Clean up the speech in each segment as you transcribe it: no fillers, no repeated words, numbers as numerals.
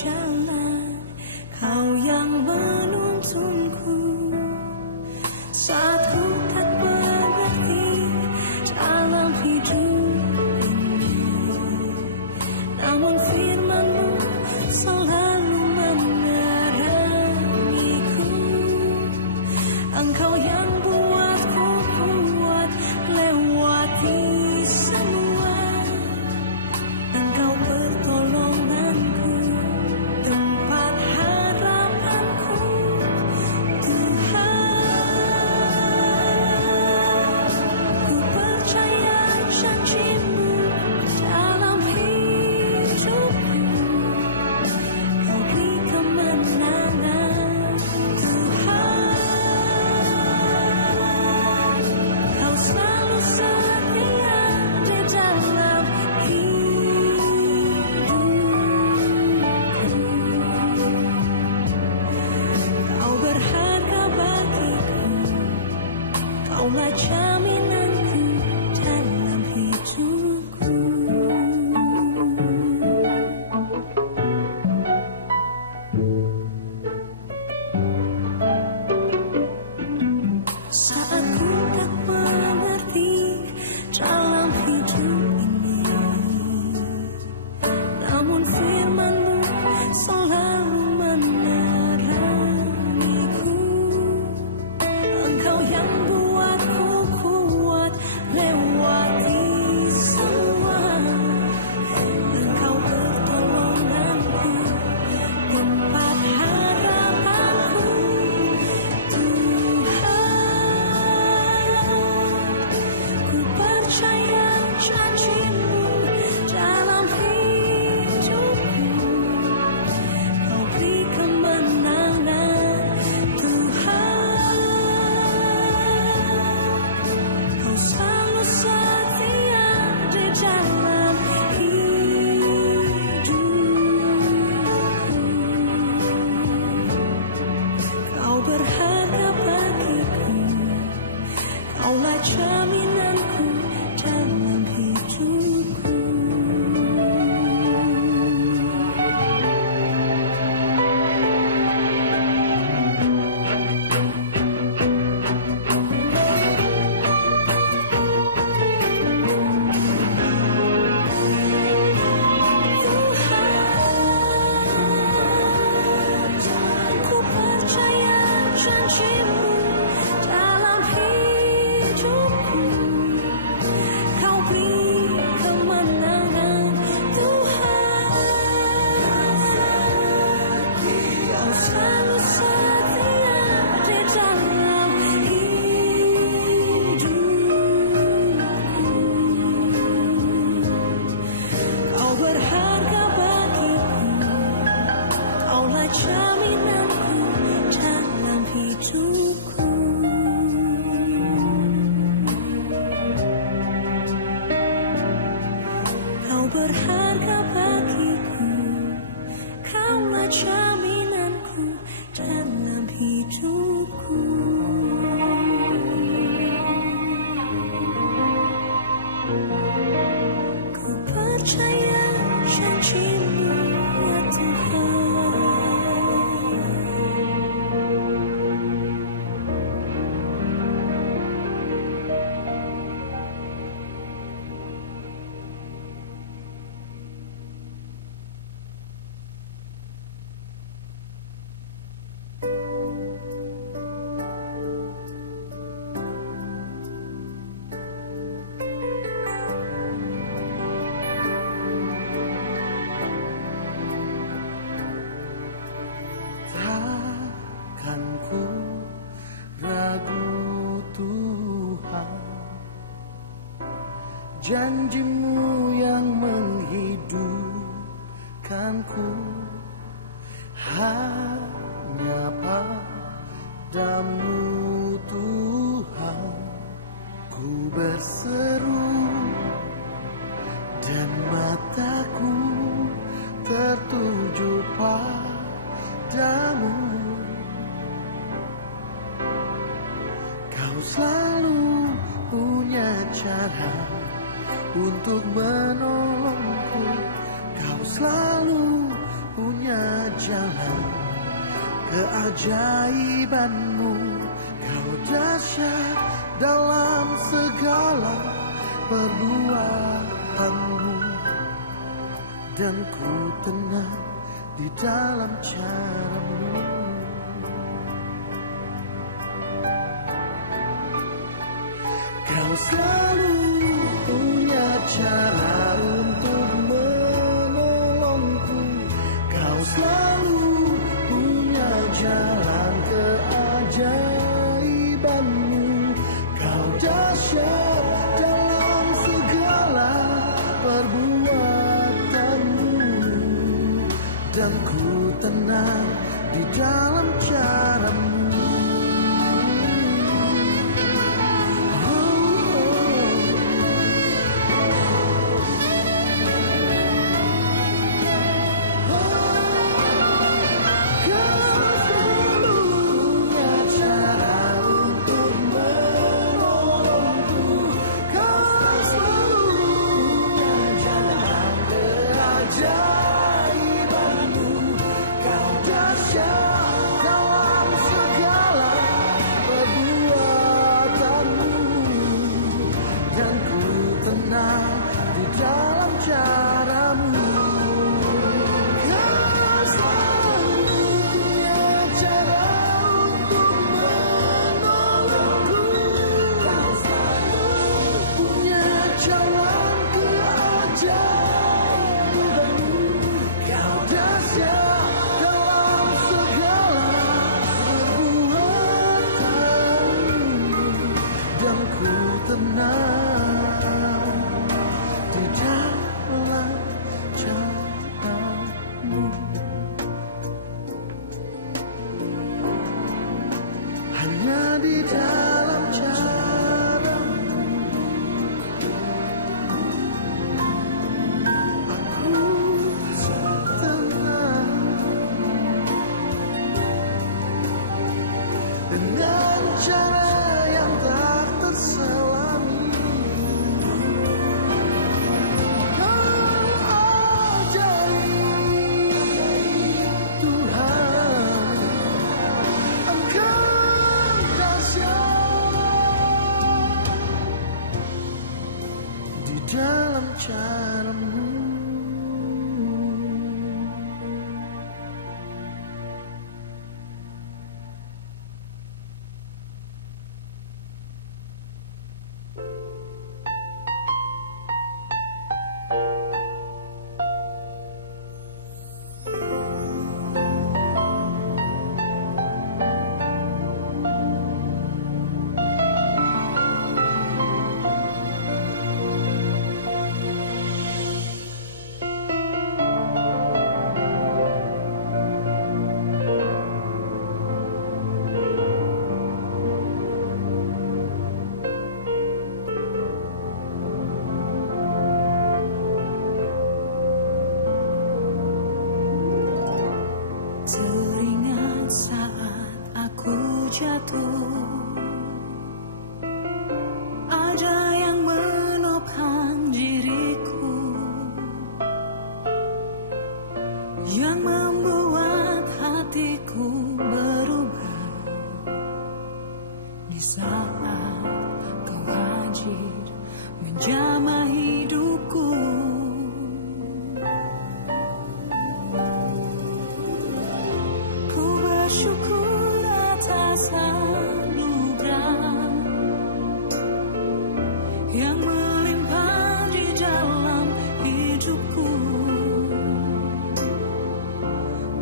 berjalan, kau yang menuntunku saat ku tak mengerti dalam hidup ini. Namun firman-Mu selalu menerangiku. Engkau yang buatku kuat lewati semua. Engkau pertolonganku, tempat harapanku, Tuhan. Ku percaya janji-Mu dalam hidupku. Kau beri kemenangan, Tuhan. Kau selalu setia di dalam hidupku. Kau berharga bagiku, Kaulah jaminanku dalam hidupku. Saat ku tak mengerti dalam hidup ini, namun firman-Mu selalu menerangiku. Engkau yang buatku kuat lewati semua. Engkau pertolonganku, tempat harapanku, Tuhan. Ku percaya janji-Mu dalam hidupku. Kau beri kemenangan, Tuhan. Kau selalu setia di dalam hidupku. Kau berharga bagiku, Kaulah jaminanku dalam hidupku. Ku percaya janji-Mu dalam hidupku. Kau beri kemenangan, Tuhan. Kau selalu setia di dalam hidupku. Kau berharga bagiku, Kaulah jaminanku dalam hidupku. Kau berharga bagiku, Kaulah jaminanku dalam hidupku. Ku percaya janji-Mu, ya Tuhan. Takkan ku ragu Tuhan, janji-Mu yang menghidupkanku. Hanya padamu Tuhan ku berseru, dan mataku tertuju padamu. Kau selalu punya cara untuk menolongku. Kau selalu punya keajaibanmu. Kau dahsyat dalam segala perbuatanmu, dan ku tenang di dalam cara-Mu. Kau selalu punya cara untuk menolongku. Kau selalu punya jalan keajaibanmu. Kau dahsyat dalam segala perbuatanmu, dan ku tenang di dalam cara-Mu. Dalam cara-Mu. Teringat saat aku jatuh, ada yang menopang diriku, yang membuat hatiku berubah. Di saat Kau hadir menjamah hidupku, syukur atas anugerah yang melimpah di dalam hidupku.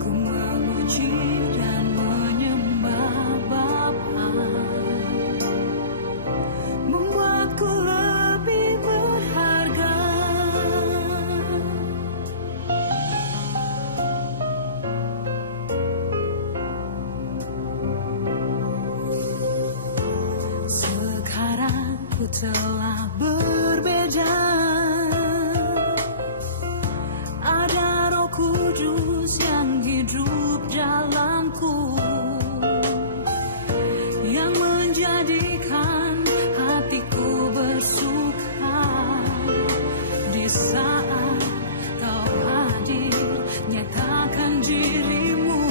Ku memuji dan menyembah Bapa, membuatku lebih berharga. Ku telah berbeda, ada Roh Kudus yang hidup dalamku, yang menjadikan hatiku bersuka. Di saat Kau hadir, nyatakan diri-Mu.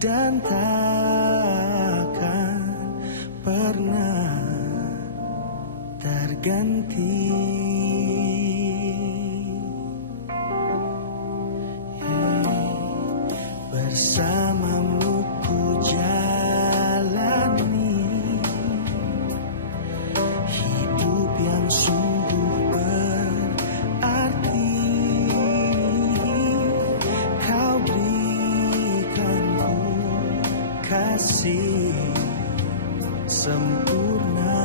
dan takkan pernah terganti. Bersamamu ku jalani hidup yang sungguh berarti. Kau berikan ku kasih sempurna.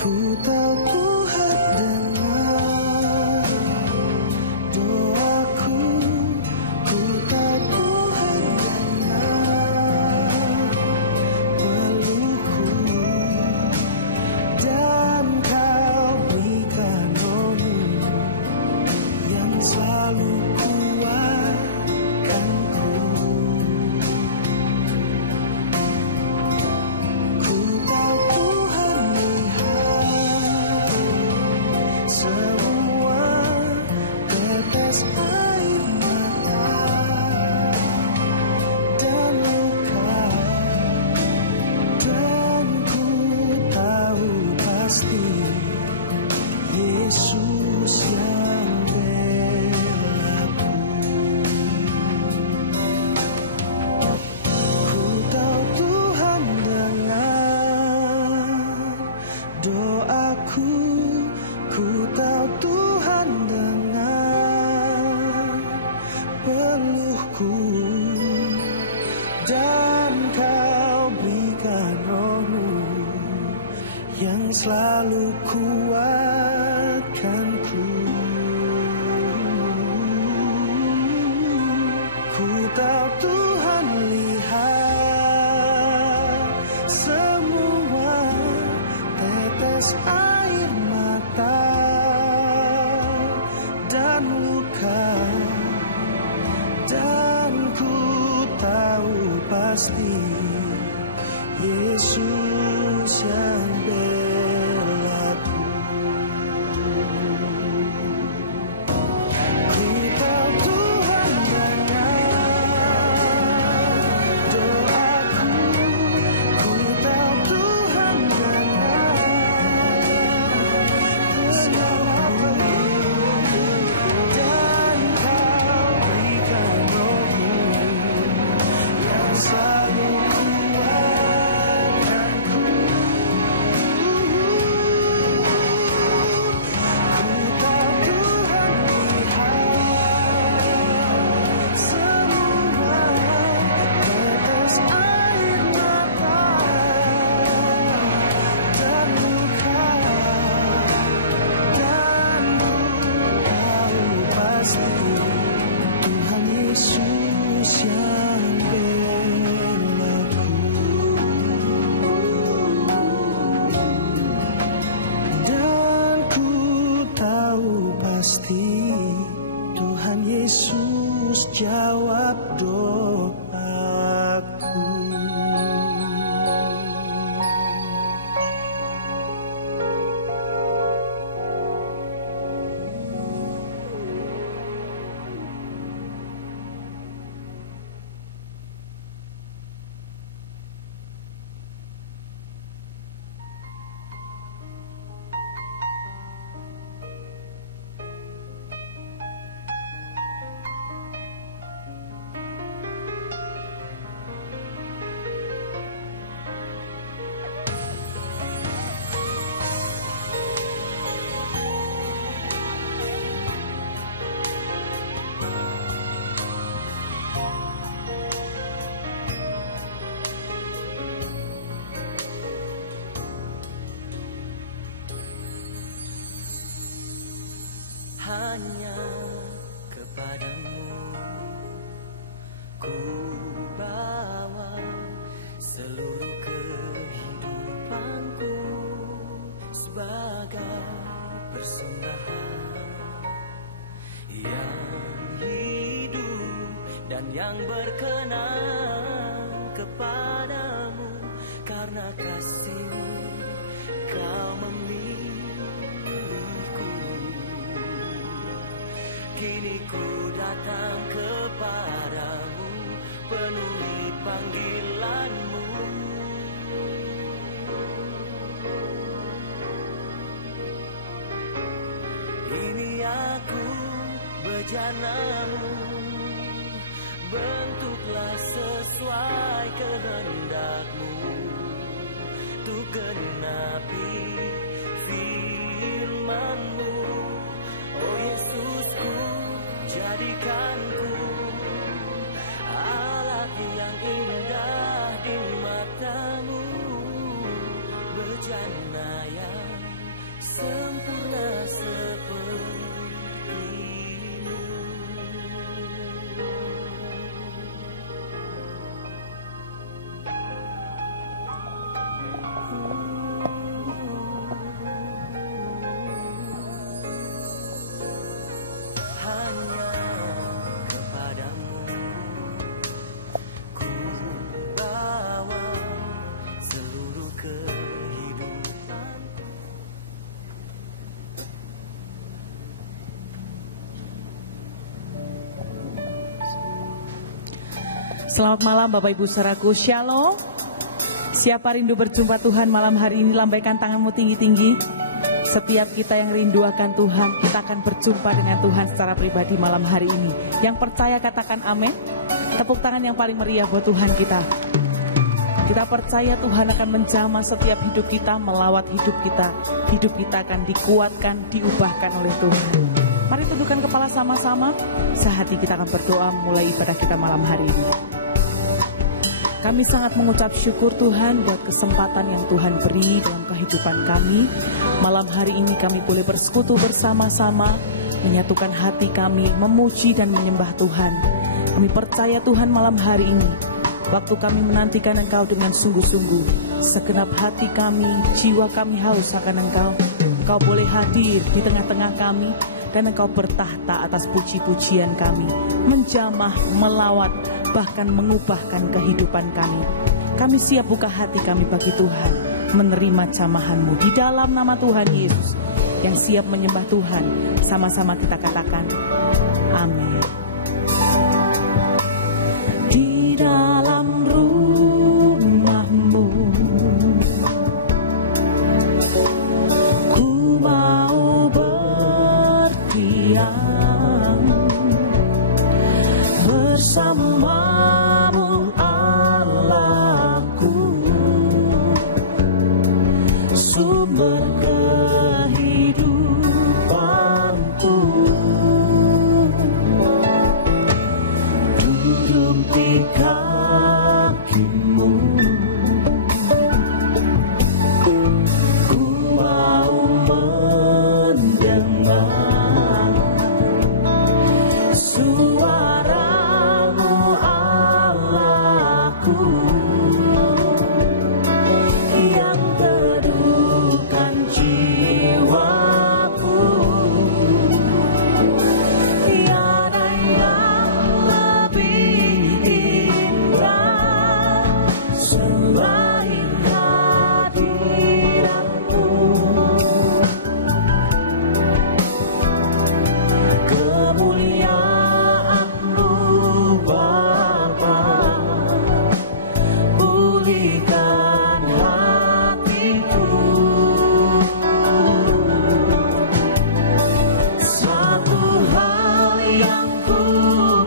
Ku tahu Tuhan dengar doaku, ku tahu Tuhan dengar pelukku, dan Kau berikan roh-Mu yang selalu kuatkanku. Ku tahu Tuhan lihat semua tetes air mata dan luka, dan ku tahu pasti Yesus yang belaku. Ku tahu Tuhan dengar doaku, ku tahu Tuhan dengar peluhku, dan Kau berikan roh-Mu yang selalu kuatkanku. Ku tahu Tuhan lihat semua tetes air mata dan luka, dan ku tahu pasti Yesus yang belaku. Ku tahu Tuhan dengar doaku, ku tahu Tuhan dengar pelukku, dan Kau berikan roh-Mu yang selalu kuatkanku. Ku tahu Tuhan lihat semua tetes air mata dan luka, dan ku tahu pasti Tuhan Yesus yang belaku. Dan ku tahu pasti Tuhan Yesus jawab doaku. Hanya kepadamu ku bawa seluruh kehidupanku sebagai persembahan yang hidup dan yang berkenan kepadamu. Karena kasih-Mu Kau memilihku. Kini ku datang kepadamu, penuhi panggilanmu. Ini aku bejanamu, bentuklah sesuai kehendakmu, untuk genapi firman-Mu. Oh Yesusku, jadikanku alat yang indah di mata-Mu, bejana yang sempurna seperti-Mu. Hanya kepadamu ku bawa seluruh kehidupanku. Selamat malam Bapak Ibu Saudaraku, Shalom. Siapa rindu berjumpa Tuhan malam hari ini, lambaikan tanganmu tinggi-tinggi. Setiap kita yang rindu akan Tuhan, kita akan berjumpa dengan Tuhan secara pribadi malam hari ini. Yang percaya katakan amin. Tepuk tangan yang paling meriah buat Tuhan kita. Kita percaya Tuhan akan menjamah setiap hidup kita, melawat hidup kita. Hidup kita akan dikuatkan, diubahkan oleh Tuhan. Mari tundukkan kepala sama-sama. Sehati kita akan berdoa mulai ibadah kita malam hari ini. Kami sangat mengucap syukur Tuhan buat kesempatan yang Tuhan beri dalam kehidupan kami. Malam hari ini kami boleh bersekutu bersama-sama, menyatukan hati kami, memuji dan menyembah Tuhan. Kami percaya Tuhan malam hari ini, waktu kami menantikan Engkau dengan sungguh-sungguh, segenap hati kami, jiwa kami haus akan Engkau. Engkau boleh hadir di tengah-tengah kami, dan Engkau bertahta atas puji-pujian kami, menjamah, melawat, bahkan mengubahkan kehidupan kami. Kami siap buka hati kami bagi Tuhan, menerima jamahan-Mu di dalam nama Tuhan Yesus. Yang siap menyembah Tuhan, sama-sama kita katakan amin. Di dalam rumah-Mu ku mau berdiam bersama-Mu Allahku, sumber kehidupanku. Duduk di kaki-Mu, ku mau mendengar suara-Mu Allahku, yang teduhkan jiwaku. Tiada yang lebih indah selain hadirat-Mu. Kemuliaan-Mu Bapa, pulihkan hatiku. Satu hal yang ku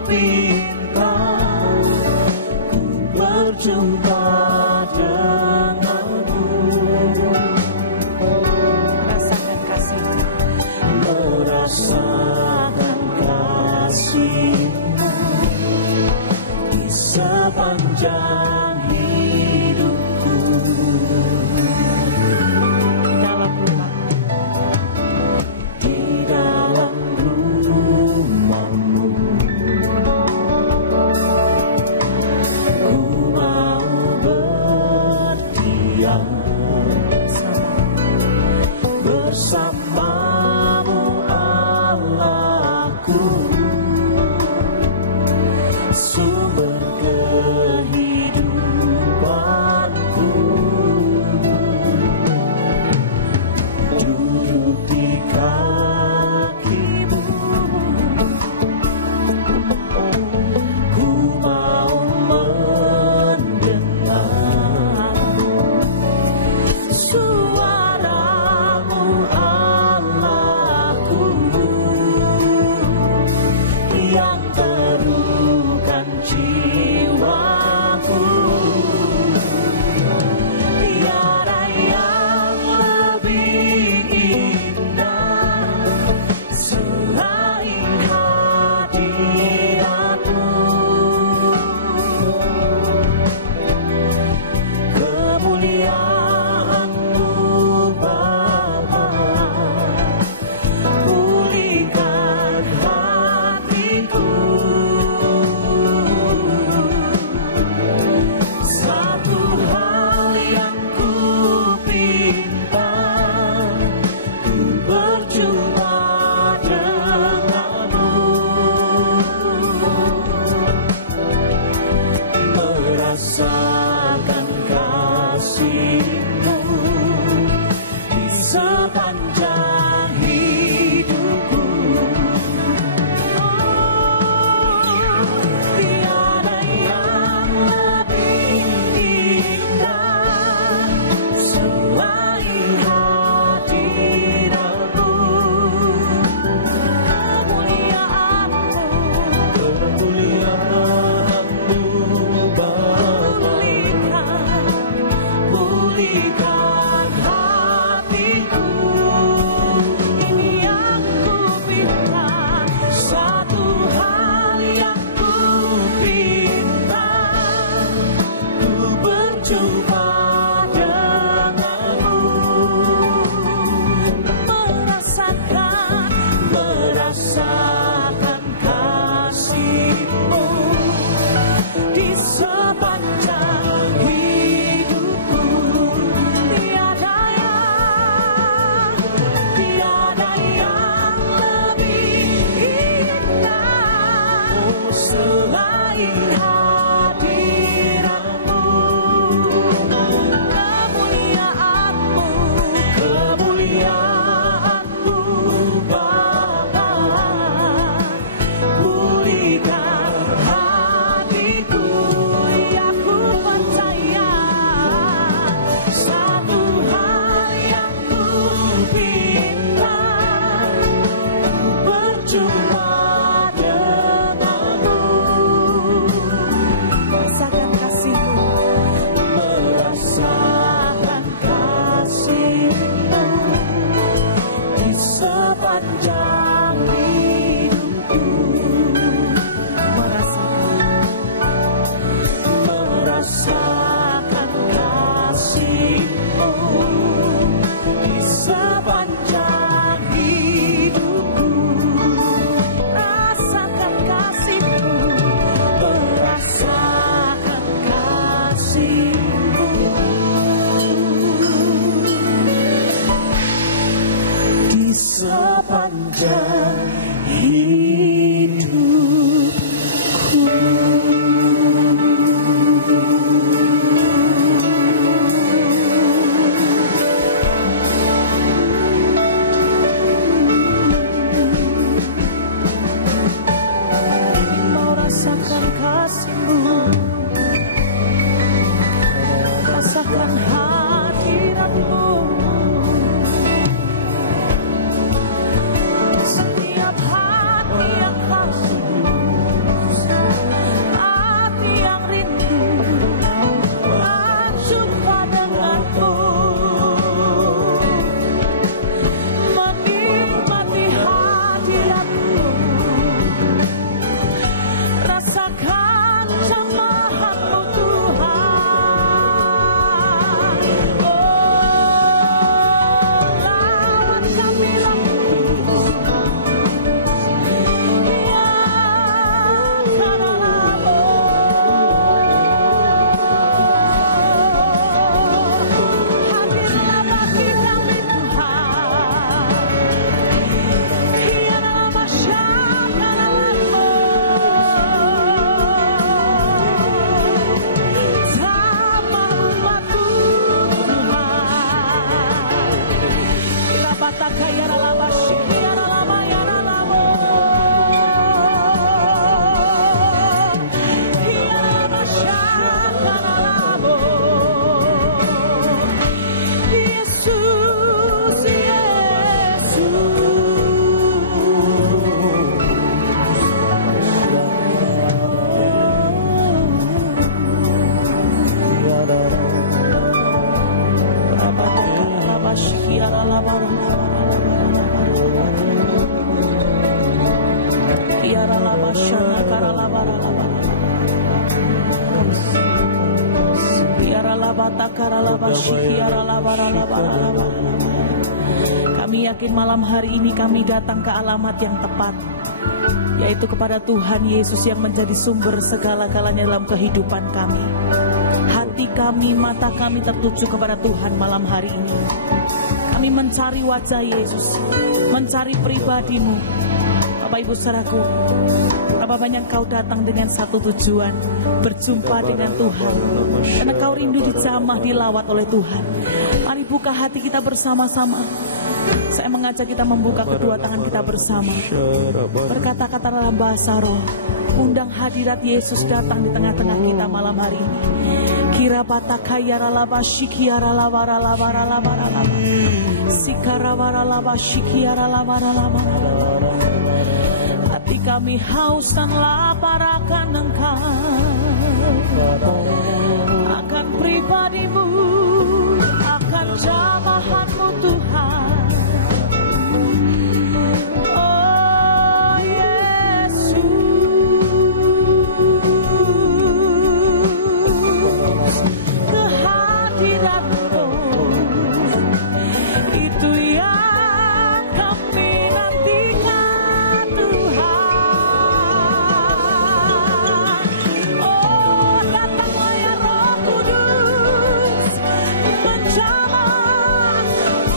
pinta, ku berjumpa denganmu. Rasakan kasih-Mu, merasakan kasih-Mu di sepanjang hidupku. Dalam rumah-Mu, di dalam rumah-Mu, ku mau berdiam bersama-Mu Allahku, sumber kehidupan. Kami yakin malam hari ini kami datang ke alamat yang tepat, yaitu kepada Tuhan Yesus yang menjadi sumber segala-galanya dalam kehidupan kami. Hati kami, mata kami tertuju kepada Tuhan malam hari ini. Kami mencari wajah Yesus, mencari pribadi-Mu. Bapak Ibu saudaraku, berapa banyak kau datang dengan satu tujuan, berjumpa dengan Tuhan, karena kau rindu dijamah, dilawat oleh Tuhan. Mari buka hati kita bersama-sama. Saya mengajak kita membuka kedua tangan kita bersama, berkata-kata dalam bahasa roh, undang hadirat Yesus datang di tengah-tengah kita malam hari ini. Kira patakayara laba shikiara labara labara labara laba sikara wara laba shikiara labara labara. Hati kami haus dan lapar akan Engkau, akan pribadi-Mu, akan jamahan-Mu Tuhan. Oh Yesus, kehadiran-Mu itu yang kami nantikan Tuhan. Oh datanglah ya Roh Kudus, menjamah,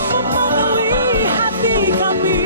memenuhi hati kami.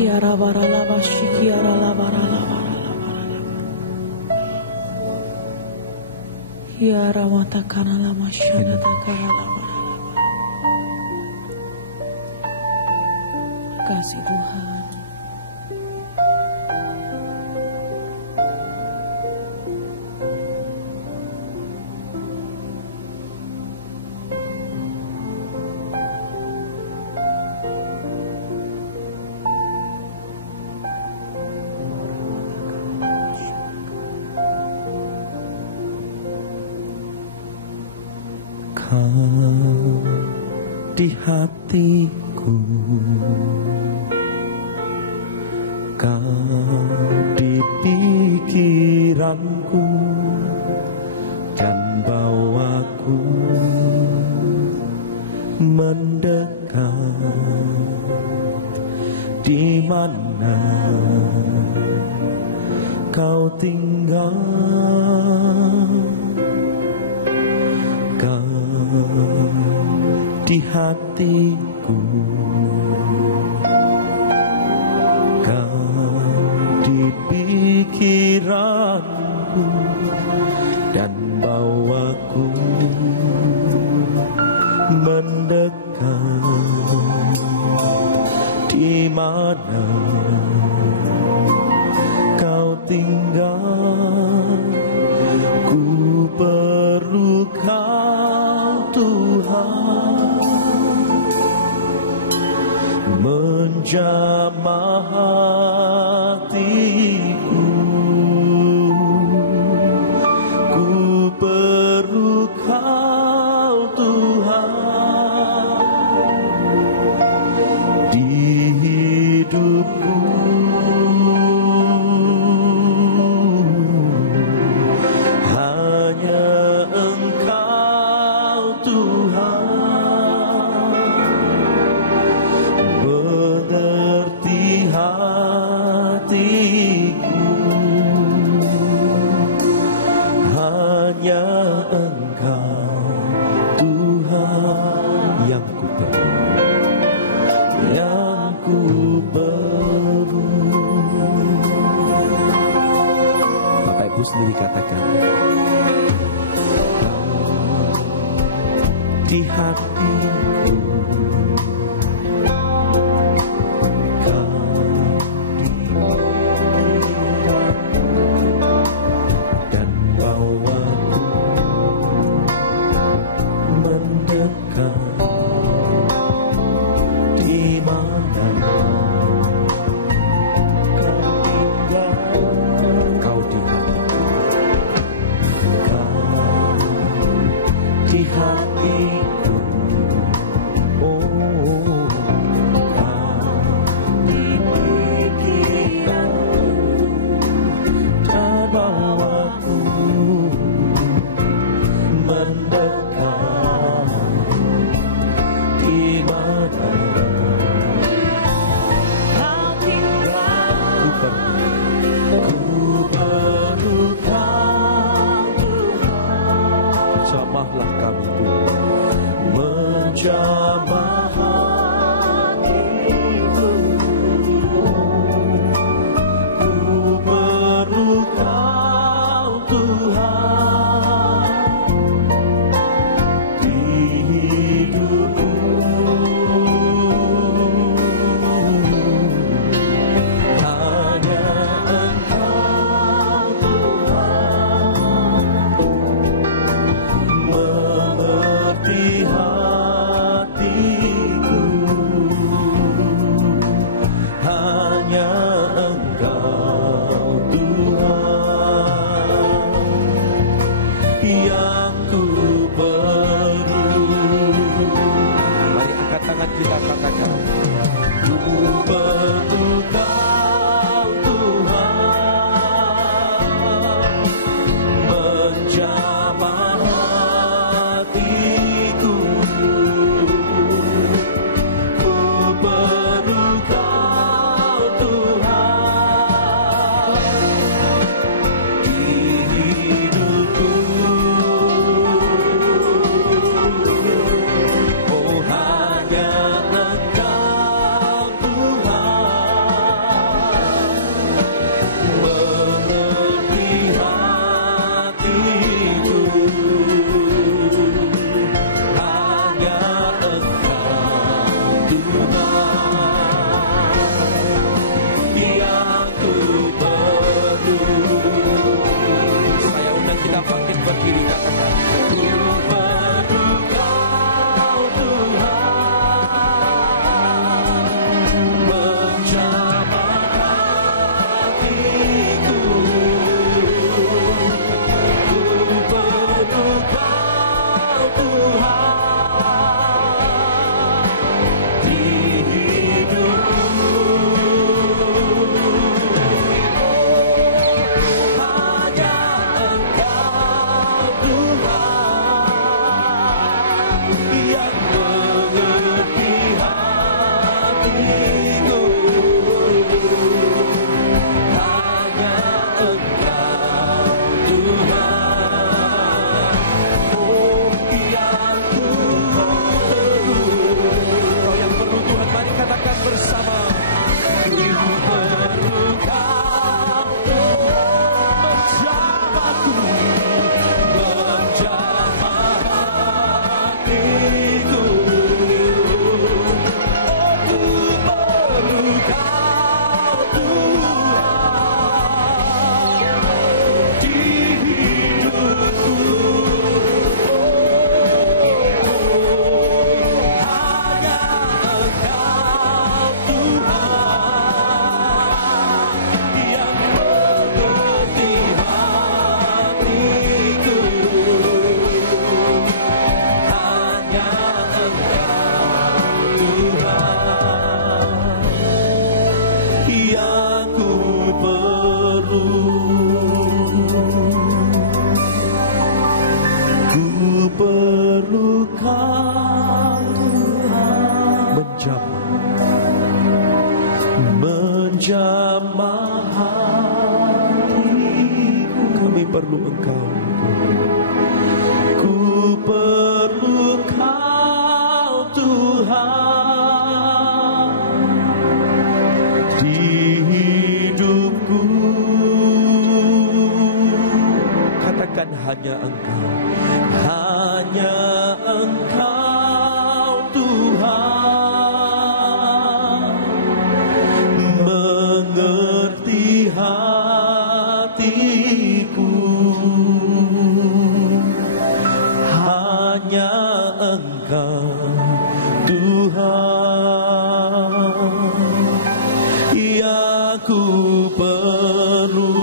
Kiara bara laba shikiara labara labara labara. Kiara mata kana lama syada takara labara labara. Kasih Tuhan. Di hatiku, Kau di pikiranku, dan bawaku mendekat. Di mana Kau tinggal, di hatiku, Kau di pikiranku, dan bawaku mendekat. Di mana Kau tinggal, ku perlu Kau Tuhan, menjamah hatiku. Ku perlu Kau Tuhan di hidupku. Hanya Engkau Tuhan mengerti hati. sendiri katakan, di hatiku kau dan bawaku mendekat, di mana kau tinggal, kau di hatiku, kau di hatiku, oh kau di pikiranku dan bawaku mendekat, di mana kau tinggal, ku perlu kau Tuhan. Jamahlah kami Tuhan, menjamah hatiku, ku perlu kau Tuhan, di hidupku hanya Engkau Tuhan, mengerti hatiku, hanya Engkau Tuhan yang ku perlu. Mari angkat tangan kita katakan, ku perlu kau Tuhan, menjamah hatiku, ku perlu kau Tuhan, di hidupku, oh hanya Engkau Tuhan, mengerti hatiku, hanya Engkau Tuhan yang ku perlu. Saya undang kita bangkit berdiri katakan, ku perlu kau Tuhan, menjamah hatiku, ku perlu kau Tuhan, di hidupku hanya Engkau Tuhan, yang mengerti hatiku, hanya Engkau Tuhan, oh yang ku perlu. Kau yang perlu Tuhan, mari katakan bersama, ku perlu kau menjamahku, menjamah hatiku, oh ku perlu kau Tuhan, di hidupku, hanya Engkau Tuhan, yang mengerti hatiku, hanya Engkau Tuhan yang ku perlu. Ku perlu kau Tuhan, menjamah hatiku, kami perlu Engkau. Ku perlu kau Tuhan, di hidupku Engkau, hanya Engkau Tuhan, mengerti hatiku. Hanya Engkau Tuhan yang ku perlu.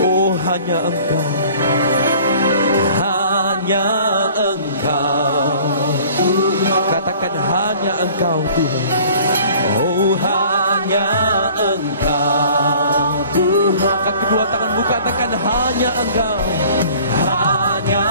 Oh, hanya Engkau, hanya Engkau Tuhan. Katakan hanya Engkau Tuhan. Oh, hanya Engkau Tuhan. Angkat kedua tanganmu, katakan hanya Engkau. Hanya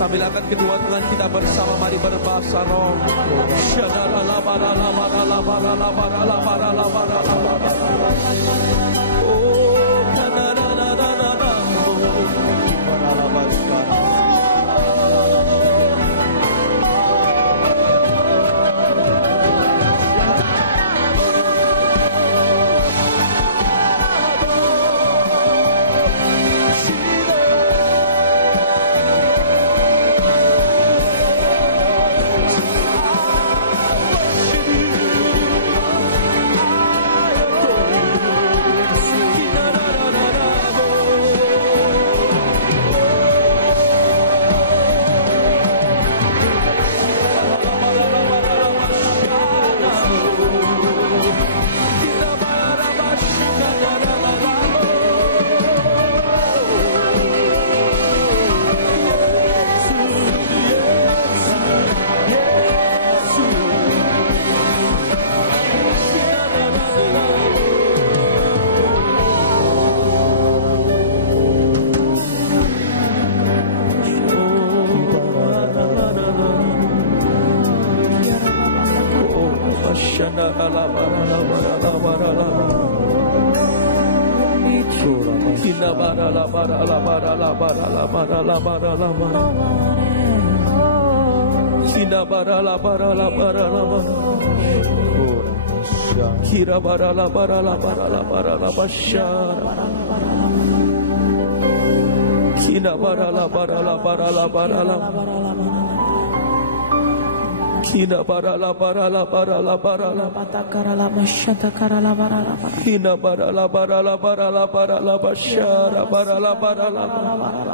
sambil angkat kedua tangan kita bersama, mari berbahasa roh. Kira barala barala barala barala basyara. Kina barala barala barala barala. Kina barala barala barala barala. Patakarala masyata karala barala barala. Kina barala barala barala barala basyara barala barala.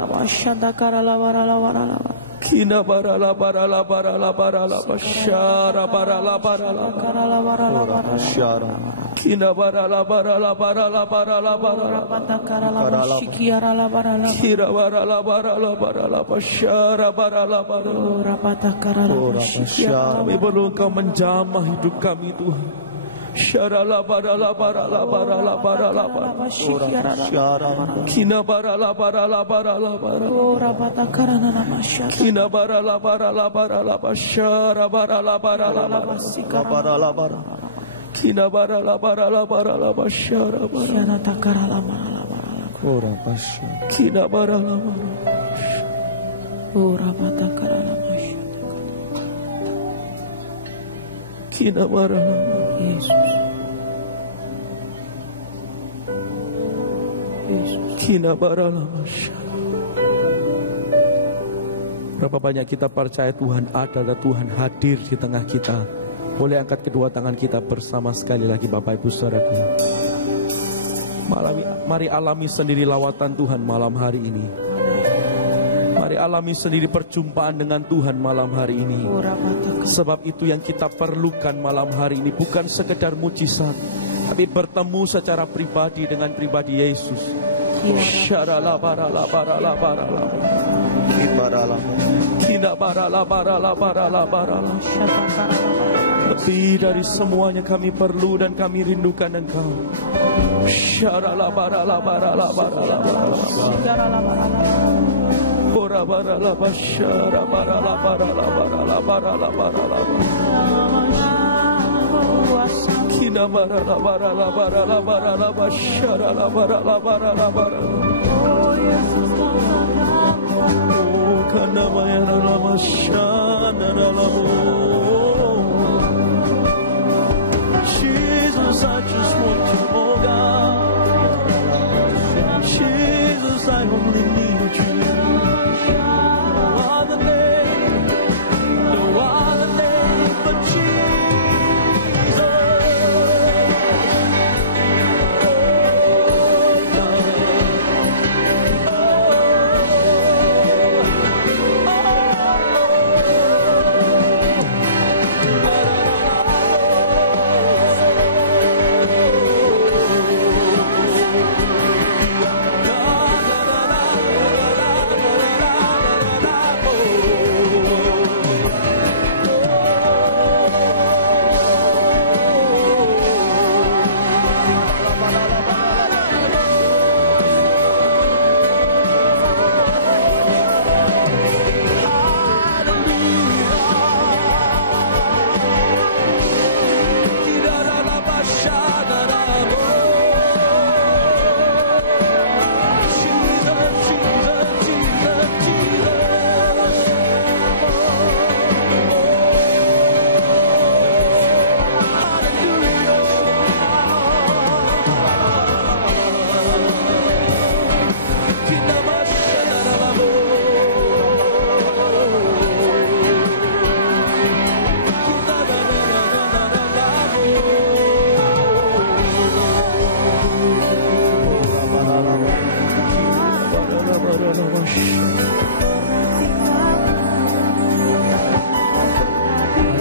Masyata karala barala barala. Kina barala barala barala barala basyara barala barala. Karala barala basyara. Kina barala barala barala barala barala. Patakarala masyikiarala barala. Kira barala barala barala basyara barala barala. Patakarala masyikiarala. Kami perlu Engkau menjamah hidup kami Tuhan. Sharala barala barala barala barala barala. Kina barala barala barala barala. Kina barala barala barala bashara barala barala barala barala. Kina barala barala barala bashara barala. Ora bashara. Kina barala barala. Ora batakarala bashara. Kina barala. Yesus. Kina barala bashara. Berapa banyak kita percaya Tuhan ada dan Tuhan hadir di tengah kita. Boleh angkat kedua tangan kita bersama sekali lagi Bapak Ibu Saudaraku. Mari alami sendiri lawatan Tuhan malam hari ini. Mari alami sendiri perjumpaan dengan Tuhan malam hari ini. Sebab itu yang kita perlukan malam hari ini bukan sekedar mujizat, tapi bertemu secara pribadi dengan pribadi Yesus. Syarala barala barala barala. Kina barala barala barala barala. Lebih dari semuanya kami perlu dan kami rindukan Engkau. Syarala barala barala barala barala. Ora barala bashara barala barala barala barala barala. Kina barala barala barala barala bashara barala barala barala. Oh kana bayara mashana nalamo. Jesus, I just want you, oh God. Jesus, I only need you. No other name but Jesus.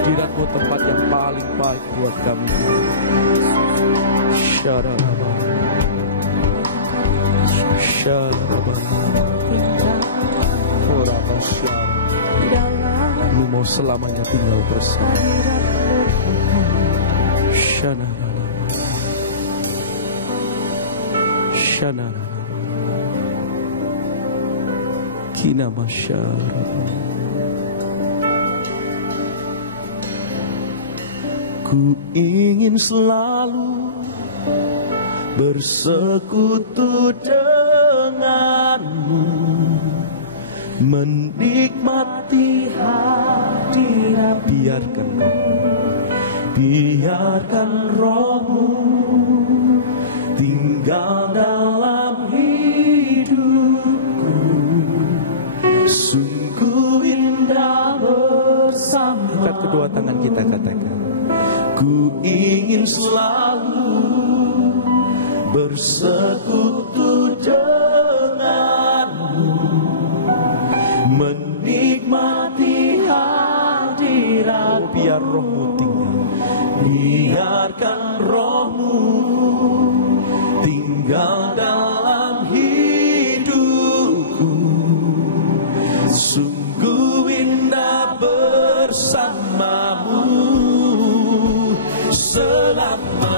Hadirat-Mu tempat yang paling baik buat kami. Syarabah, syarabah, orabah syarabah. Lu mau selamanya tinggal bersama. Shanarabah, shanarabah, kina masyarabah. Ku ingin selalu bersekutu denganmu, menikmati hadirat. Biarkan Roh-Mu tinggal dalam hidupku. Sungguh indah bersama. Angkat kedua tangan kita, katakan. Ku ingin selalu bersekutu denganmu, menikmati hadirat. Biar Roh-Mu tinggal. Biarkan Roh-Mu tinggal dalam hidupku. Sungguh indah bersamamu selama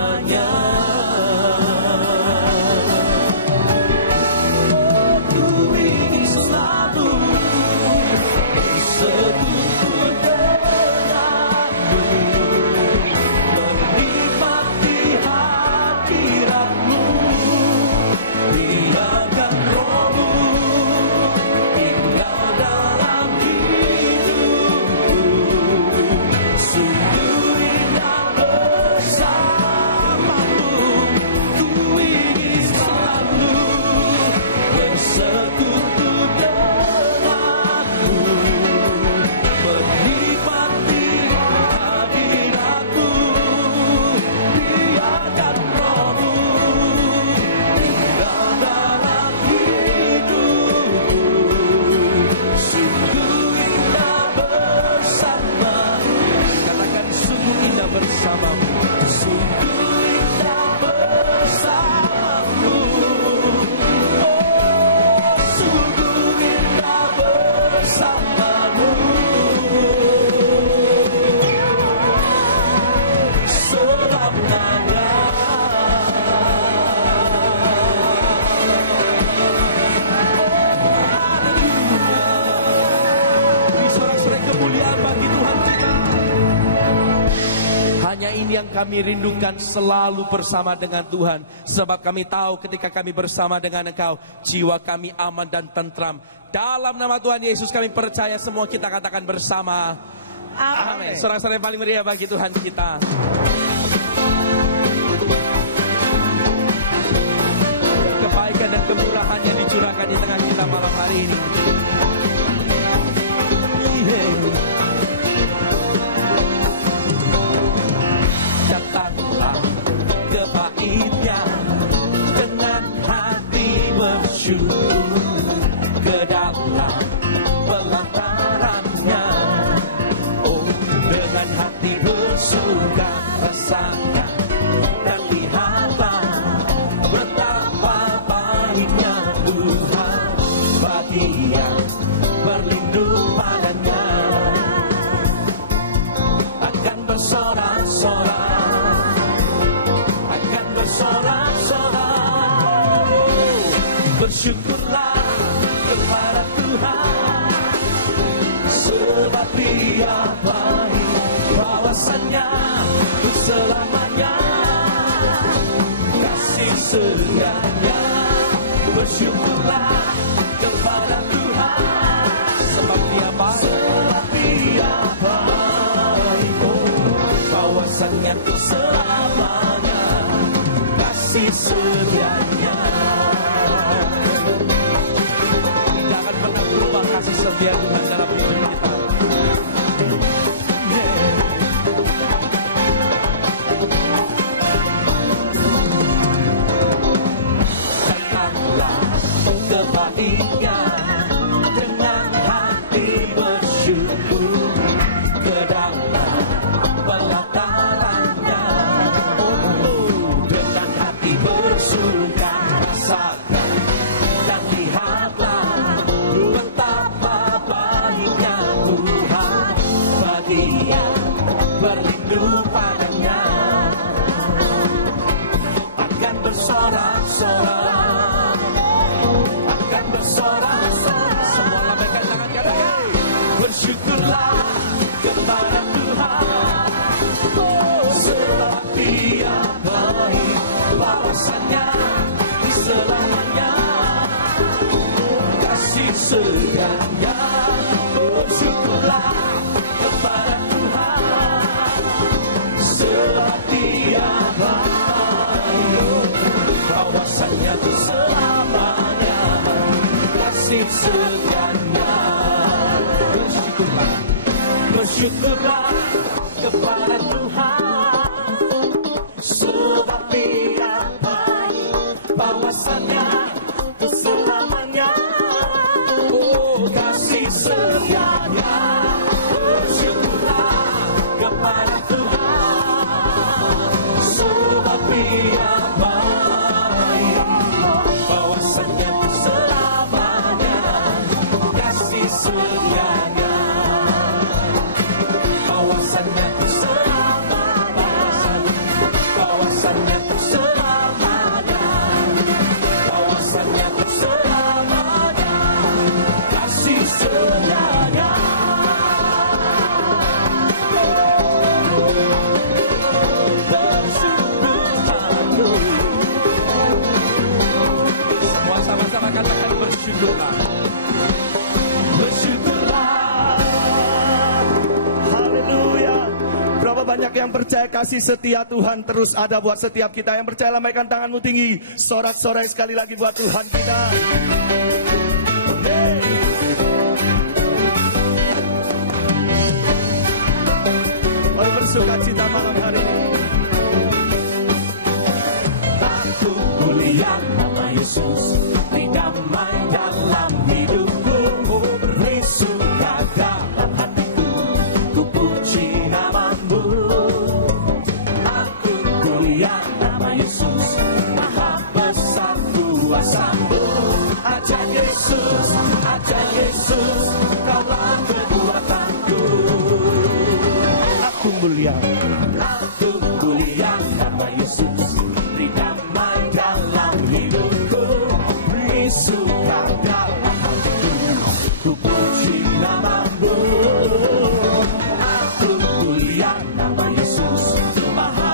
ini yang kami rindukan, selalu bersama dengan Tuhan. Sebab kami tahu ketika kami bersama dengan Engkau, jiwa kami aman dan tentram. Dalam nama Tuhan Yesus kami percaya, semua kita katakan bersama. Amin. Sorak-sorai yang paling meriah bagi Tuhan kita. Kebaikan dan kemurahan yang dicurahkan di tengah kita malam hari ini. Datanglah ke baitnya dengan hati bersyukur, ke dalam pelatarannya, oh dengan hati bersuka rasanya, dan lihatlah betapa baiknya Tuhan bagi yang berlindung padanya. Akan bersorak-sorak, akan bersorak-sorak, bersyukurlah kepada Tuhan, sebab Dia baik, bawasannya untuk selamanya, kasih setianya. Bersyukurlah kepada Tuhan, sebab Dia baik, sebab Dia baik, bawasannya untuk selamanya, kasih setianya. Tidak akan pernah berubah kasih setia Tuhan dalam hidup kita. Datanglah ke baitnya dengan hati bersyukur, ke dalam pelatarannya, dengan hati bersuka rasakan, dan lihatlah betapa baiknya Tuhan bagi yang berlindung padanya. Akan bersorak-sorak, akan bersorak-sorak, semua lambaikan tangan katakan, bersyukurlah kepada Tuhan, oh sebab Dia baik, bawasannya selamanya, kasih setianya. Bersyukurlah kepada Tuhan, sebab Dia baik, bawasannya selamanya, kasih setianya. Bersyukurlah, bersyukurlah kepada Tuhan, sebab Dia baik, bawasannya selamanya, oh kasih setianya. Bersyukurlah kepada Tuhan, sebab Dia baik, bawasannya selamanya, kasih setianya. Bawasannya selamanya, bawasannya selamanya, bawasannya selamanya, kasih setianya. Semua sama-sama katakan bersyukurlah. Bersyukurlah. Haleluya. Berapa banyak yang percaya kasih setia Tuhan terus ada buat setiap kita. Yang percaya lambaikan tanganmu tinggi, sorak-sorai sekali lagi buat Tuhan kita. Hey. Mari bersuka cita malam hari ini. Aku mulia nama Yesus, damai dalam hidupku, beri suka dalam hatiku, ku puji namamu. Aku mulia nama Yesus, maha besar kuasa-Mu. Ajar Yesus, kaulah kekuatanku. Aku mulia nama Yesus, damai dalam hidupku, beri suka dalam hatiku, ku puji namamu. Aku mulia nama Yesus, maha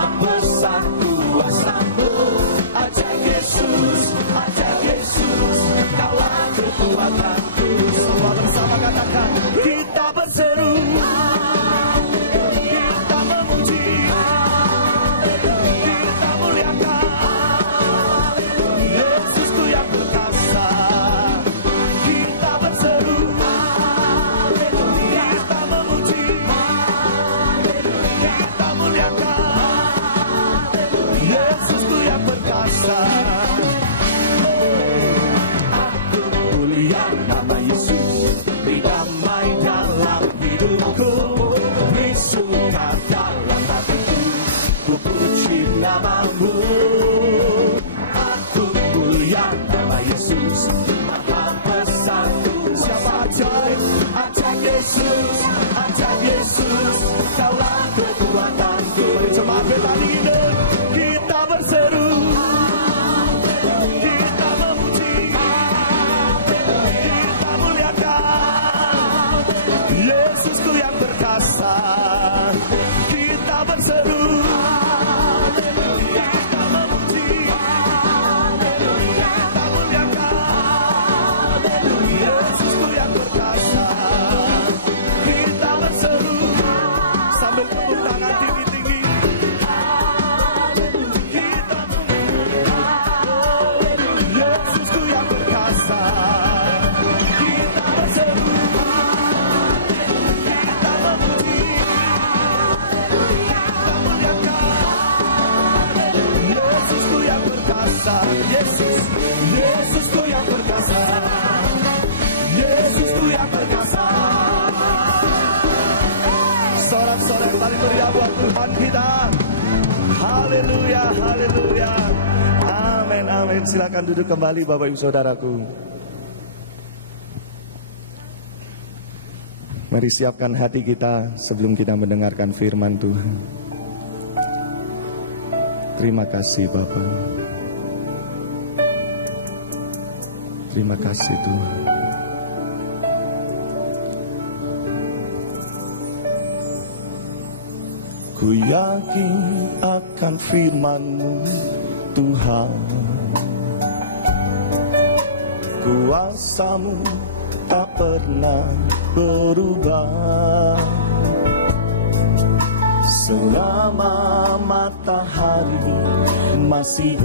kita berseru, kita memuji, kita muliakan, Yesusku yang perkasa. Kita berseru sambil tepuk tangan tinggi-tinggi. Kita Yesusku yang perkasa. Kita berseru, kita memuji, kita muliakan, Yesusku yang perkasa. Yesusku yang perkasa. Yesusku yang perkasa. Sorak-sorai paling meriah buat Tuhan kita. Haleluya, haleluya. Amin, amin. Silakan duduk kembali Bapak Ibu Saudaraku. Mari siapkan hati kita sebelum kita mendengarkan firman Tuhan. Terima kasih Bapak. Terima kasih Tuhan. Ku yakin akan firman-Mu Tuhan. Kuasa-Mu tak pernah berubah. Selama matahari masih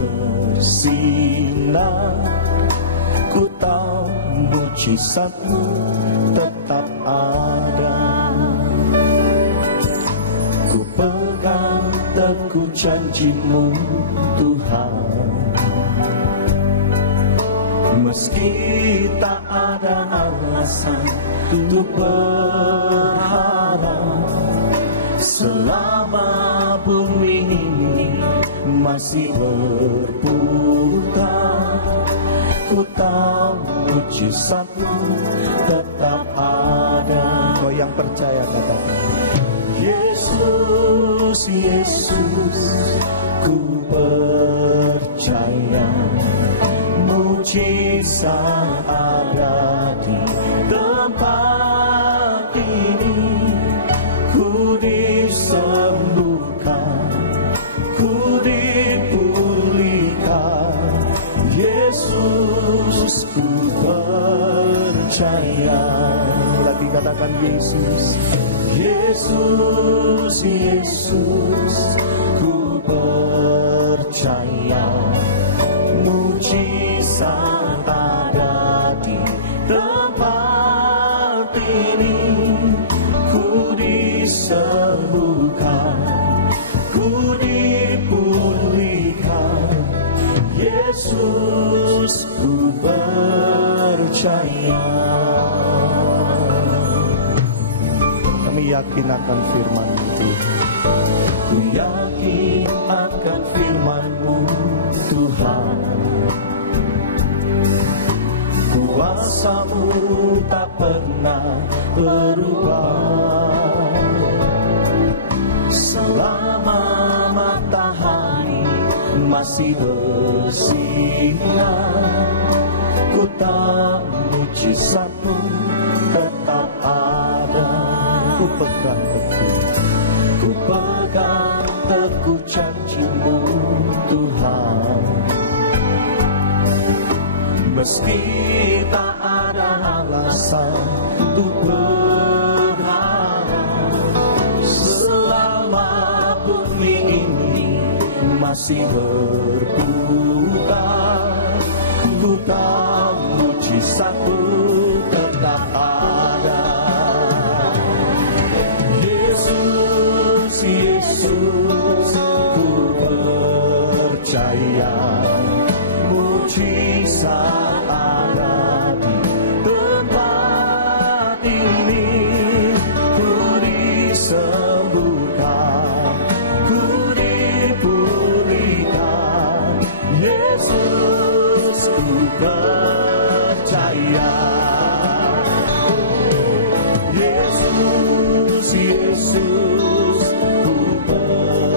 bersinar, ku tahu mujizat-Mu tetap ada. Ku pegang teguh janji-Mu Tuhan. Meski tak ada alasan untuk berharap, selama bumi ini masih berputar, ku tahu mujizat-Mu tetap ada. Kau yang percaya katakan, Yesus, Yesus, ku percaya mujizat ada di tempat ini. Ku disembuhkan, ku dipulihkan. Yesus, ku percaya. Lagi katakan Yesus. Yesus, Yesus, ku percaya mujizat ada di tempat ini. Ku disembuhkan, ku dipulihkan. Yesus, ku percaya. Yakin akan firman-Mu Tuhan. Ku yakin akan firman-Mu Tuhan. Kuasa-Mu tak pernah berubah. Selama matahari masih bersinar, ku tahu mujizat-Mu tetap ada. Ku pegang teguh janji-Mu Tuhan. Meski tak ada alasan untuk berharap, selama bumi ini masih berputar, ku tahu mujizat-Mu tetap ada. Yesus, ku percaya mujizat ada di tempat ini. Ku disembuhkan, ku dipulihkan. Yesus, ku percaya. Yesus, Yesus, ku percaya.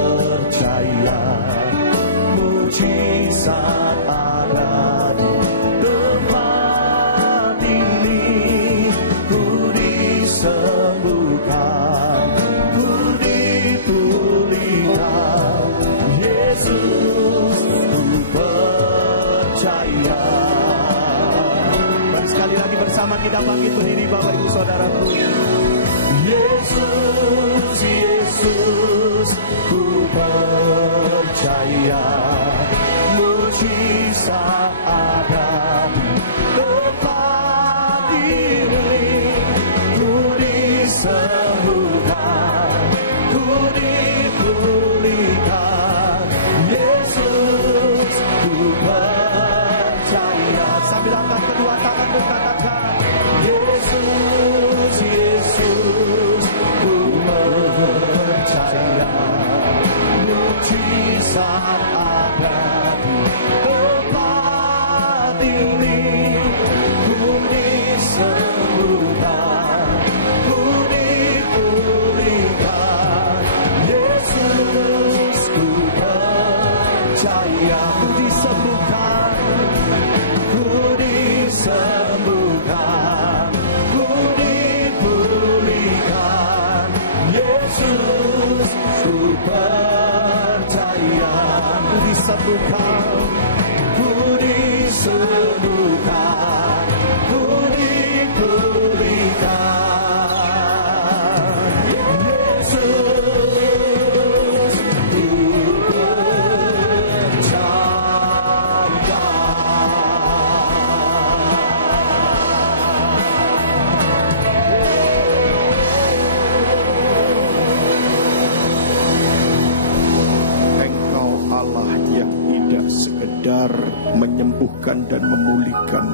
bangkit berdiri Bapak Ibu Saudaraku. Yesus, Yesus, ku percaya mujizat ada di tempat ini. Ku disembuhkan, ku dipulihkan. Yesus, ku percaya. Sambil angkat kedua tangan berkatakan, Yesus, Yesus, ku percaya mujizat ada di tempat ini. Ku disembuhkan, ku dipulihkan. Yesus, ku percaya. Ku disembuhkan, ku disembuhkan, ku dipulihkan. Yesus, ku percaya. Ku disembuhkan, ku disembuhkan, ku dipulihkan. Yesus, ku Engkau Allah yang tidak sekedar menyembuhkan dan memulihkan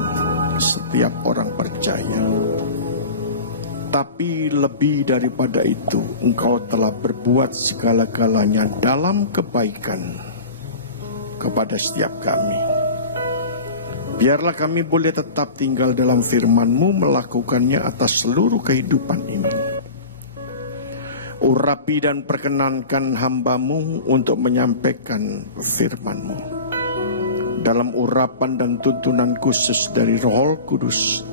setiap orang percaya, tapi lebih daripada itu, Engkau telah berbuat segala-galanya dalam kebaikan kepada setiap kami. Biarlah kami boleh tetap tinggal dalam firman-Mu, melakukannya atas seluruh kehidupan ini. Urapi dan perkenankan hamba-Mu untuk menyampaikan firman-Mu. Dalam urapan dan tuntunan khusus dari Roh Kudus,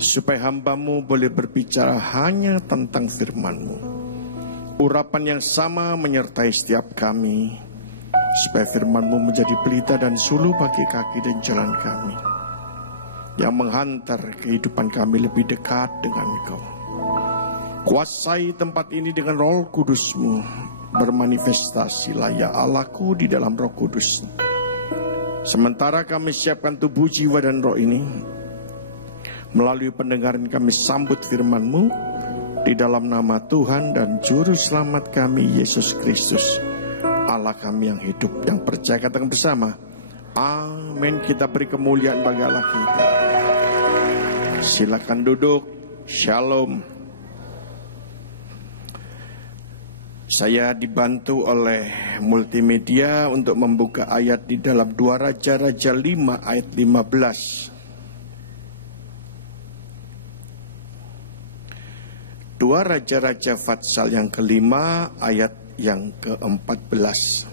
supaya hamba-Mu boleh berbicara hanya tentang firman-Mu. Urapan yang sama menyertai setiap kami, supaya firman-Mu menjadi pelita dan suluh bagi kaki dan jalan kami, yang menghantar kehidupan kami lebih dekat dengan Engkau. Kuasai tempat ini dengan Roh Kudus-Mu, bermanifestasilah ya Allahku di dalam Roh Kudus. Sementara kami siapkan tubuh, jiwa, dan roh ini, melalui pendengaran kami sambut firman-Mu di dalam nama Tuhan dan Juru Selamat kami, Yesus Kristus, Allah kami yang hidup, yang percaya. Katakan bersama, amin. Kita beri kemuliaan bagi Allah kita. Silakan duduk. Shalom. Saya dibantu oleh multimedia untuk membuka ayat di dalam 2 Raja-Raja 5 ayat 15. 2 Raja-Raja Fatsal yang kelima ayat yang ke-14.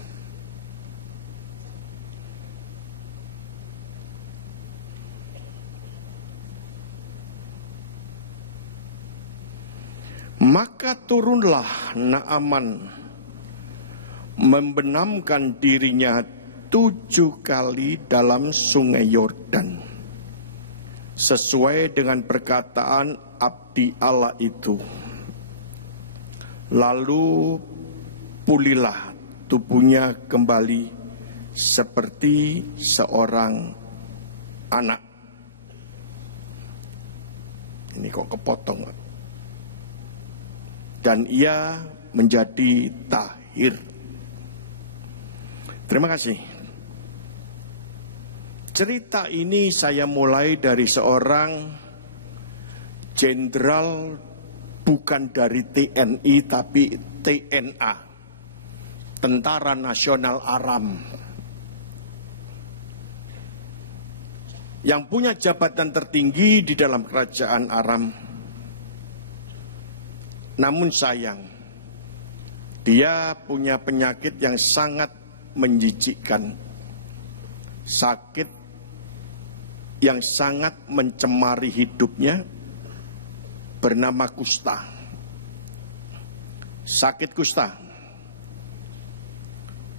Maka turunlah Naaman, membenamkan dirinya 7 kali dalam sungai Yordan, sesuai dengan perkataan abdi Allah itu. Lalu pulihlah tubuhnya kembali seperti seorang anak. Ini kok kepotong. Dan ia menjadi tahir. Terima kasih. Cerita ini saya mulai dari seorang jenderal, bukan dari TNI tapi TNA, Tentara Nasional Aram, yang punya jabatan tertinggi di dalam kerajaan Aram. Namun sayang, dia punya penyakit yang sangat menjijikkan, sakit yang sangat mencemari hidupnya, bernama kusta. Sakit kusta.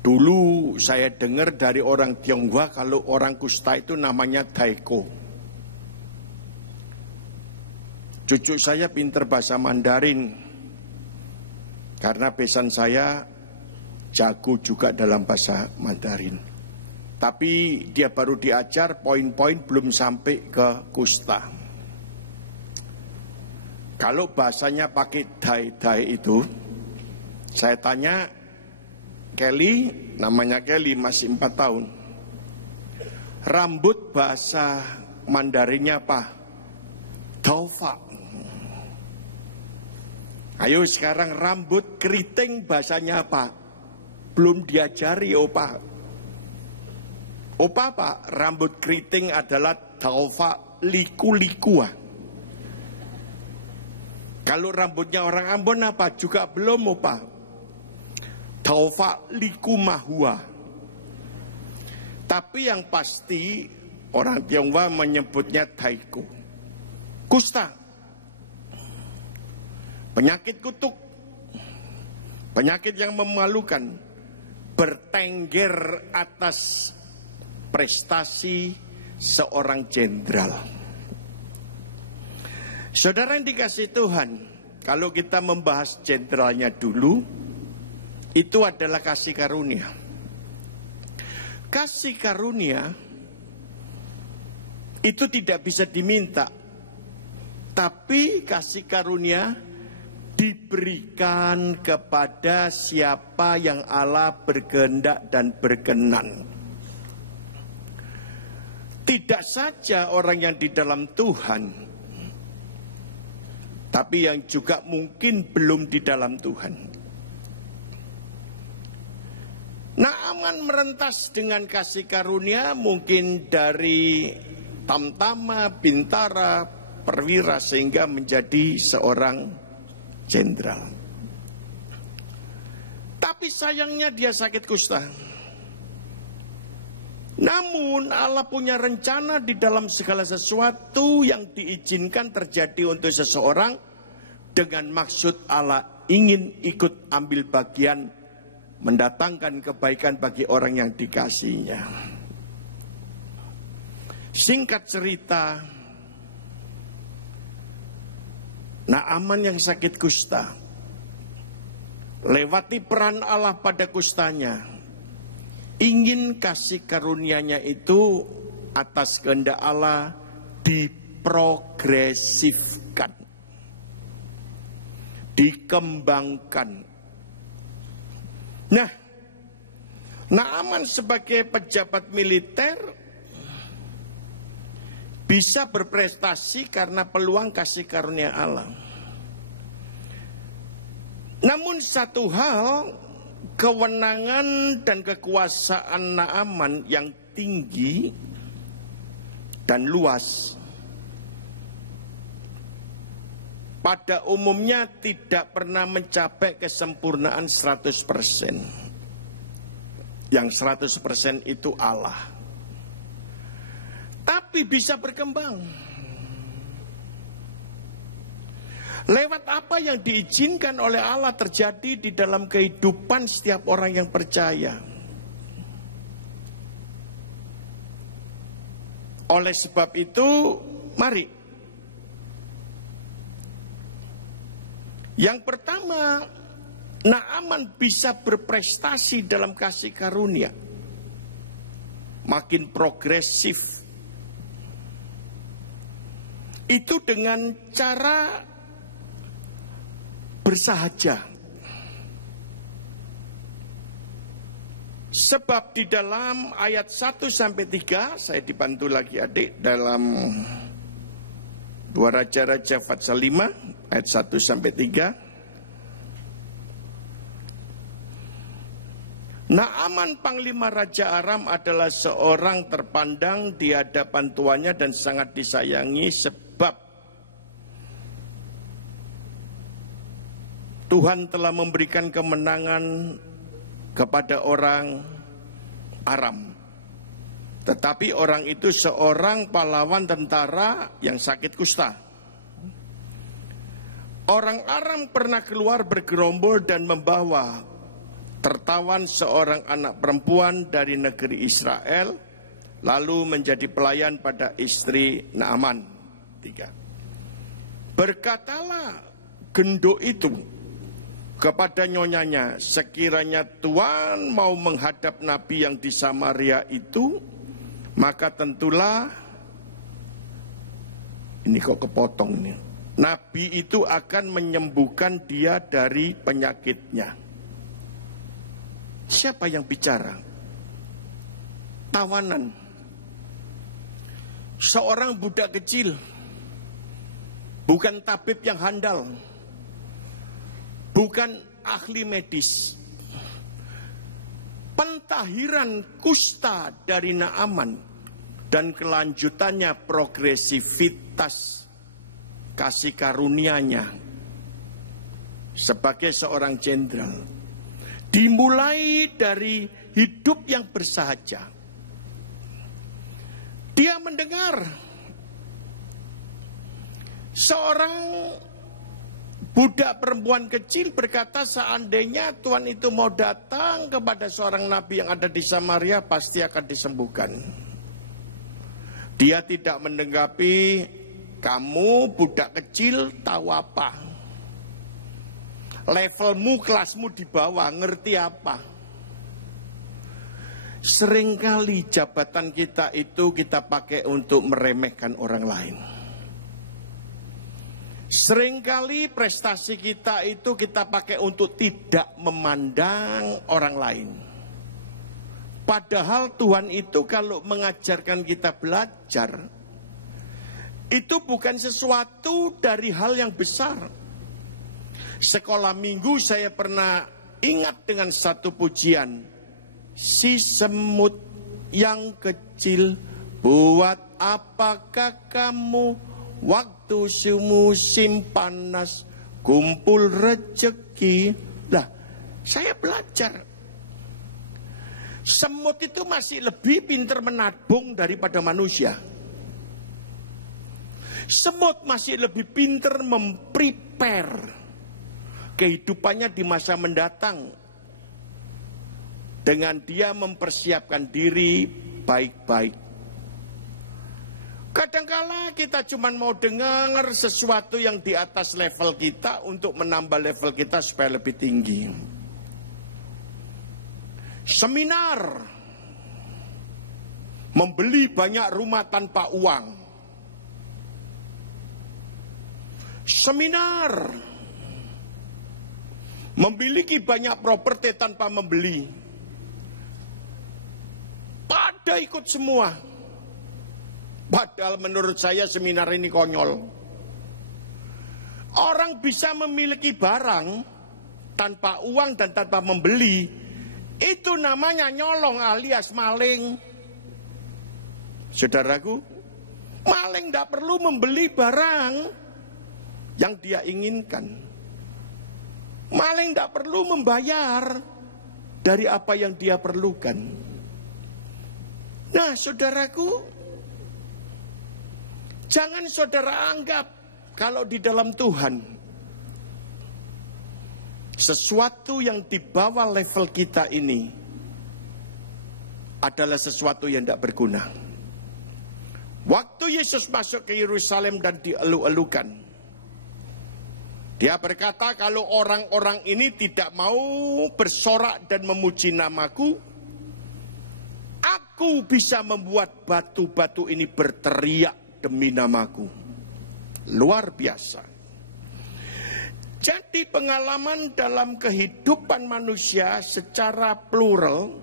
Dulu saya dengar dari orang Tionghoa, kalau orang kusta itu namanya daiko. Cucu saya pinter bahasa Mandarin, karena besan saya jago juga dalam bahasa Mandarin. Tapi dia baru diajar poin-poin, belum sampai ke kusta. Kalau bahasanya pakai dai-dai itu, saya tanya, Kelly, namanya Kelly, masih 4 tahun. Rambut bahasa Mandarinnya apa? Taufa. Ayo sekarang rambut keriting bahasanya apa? Belum diajari opa. Opa apa? Rambut keriting adalah taufa liku-likua. Kalau rambutnya orang Ambon apa? Juga belum opa. Taufa liku mahua. Tapi yang pasti orang Tionghoa menyebutnya taiku. Kusta. Penyakit kutuk. Penyakit yang memalukan. Bertengger atas prestasi seorang jenderal. Saudara yang dikasih Tuhan, kalau kita membahas jenderalnya dulu, itu adalah kasih karunia. Kasih karunia itu tidak bisa diminta, tapi kasih karunia diberikan kepada siapa yang Allah berkehendak dan berkenan. Tidak saja orang yang di dalam Tuhan, tapi yang juga mungkin belum di dalam Tuhan. Naaman merentas dengan kasih karunia, mungkin dari tamtama, bintara, perwira, sehingga menjadi seorang jenderal. Tapi sayangnya dia sakit kusta. Namun Allah punya rencana di dalam segala sesuatu yang diizinkan terjadi untuk seseorang, dengan maksud Allah ingin ikut ambil bagian mendatangkan kebaikan bagi orang yang dikasihinya. Singkat cerita, Naaman yang sakit kusta, lewati peran Allah pada kustanya, ingin kasih karunia-Nya itu atas kehendak Allah diprogresifkan, dikembangkan. Nah, Naaman sebagai pejabat militer bisa berprestasi karena peluang kasih karunia Allah. Namun satu hal, kewenangan dan kekuasaan Naaman yang tinggi dan luas pada umumnya tidak pernah mencapai kesempurnaan 100%. Yang 100% itu Allah. Tapi bisa berkembang. Lewat apa yang diizinkan oleh Allah terjadi di dalam kehidupan setiap orang yang percaya. Oleh sebab itu, mari. Yang pertama, Naaman bisa berprestasi dalam kasih karunia. Makin progresif. Itu dengan cara bersahaja. Sebab di dalam ayat 1-3, saya dibantu lagi adik dalam 2 Raja-Raja Pasal 5 ayat 1-3. Naaman panglima Raja Aram adalah seorang terpandang di hadapan tuannya dan sangat disayangi, sebab Tuhan telah memberikan kemenangan kepada orang Aram. Tetapi orang itu seorang pahlawan tentara yang sakit kusta. Orang Aram pernah keluar bergerombol dan membawa tertawan seorang anak perempuan dari negeri Israel, lalu menjadi pelayan pada istri Naaman. 3. Berkatalah genduk itu kepada nyonyanya, sekiranya Tuhan mau menghadap nabi yang di Samaria itu, maka tentulah, ini kok kepotong ini, nabi itu akan menyembuhkan dia dari penyakitnya. Siapa yang bicara? Tawanan. Seorang budak kecil, bukan tabib yang handal, bukan ahli medis. Pentahiran kusta dari Naaman dan kelanjutannya progresivitas kasih karunia-Nya sebagai seorang jenderal dimulai dari hidup yang bersahaja. Dia mendengar seorang budak perempuan kecil berkata, seandainya Tuhan itu mau datang kepada seorang nabi yang ada di Samaria, pasti akan disembuhkan. Dia tidak menanggapi, kamu budak kecil tahu apa? Levelmu, kelasmu di bawah, ngerti apa? Seringkali jabatan kita itu kita pakai untuk meremehkan orang lain. Seringkali prestasi kita itu kita pakai untuk tidak memandang orang lain. Padahal Tuhan itu kalau mengajarkan kita belajar, itu bukan sesuatu dari hal yang besar. Sekolah minggu saya pernah ingat dengan satu pujian. Si semut yang kecil, buat apakah kamu waktu musim panas kumpul rejeki? Lah, saya belajar. Semut itu masih lebih pintar menabung daripada manusia. Semut masih lebih pintar memprepare kehidupannya di masa mendatang dengan dia mempersiapkan diri baik-baik. Kadangkala kita cuma mau dengar sesuatu yang di atas level kita untuk menambah level kita supaya lebih tinggi. Seminar, membeli banyak rumah tanpa uang. Seminar, memiliki banyak properti tanpa membeli. Pada ikut semua. Padahal menurut saya seminar ini konyol. Orang bisa memiliki barang tanpa uang dan tanpa membeli, itu namanya nyolong alias maling. Saudaraku, maling tidak perlu membeli barang yang dia inginkan. Maling tidak perlu membayar dari apa yang dia perlukan. Nah, saudaraku, jangan saudara anggap kalau di dalam Tuhan sesuatu yang di bawah level kita ini adalah sesuatu yang tidak berguna. Waktu Yesus masuk ke Yerusalem dan dielu-elukan, dia berkata, kalau orang-orang ini tidak mau bersorak dan memuji namaku, aku bisa membuat batu-batu ini berteriak demi namaku. Luar biasa. Jadi pengalaman dalam kehidupan manusia secara plural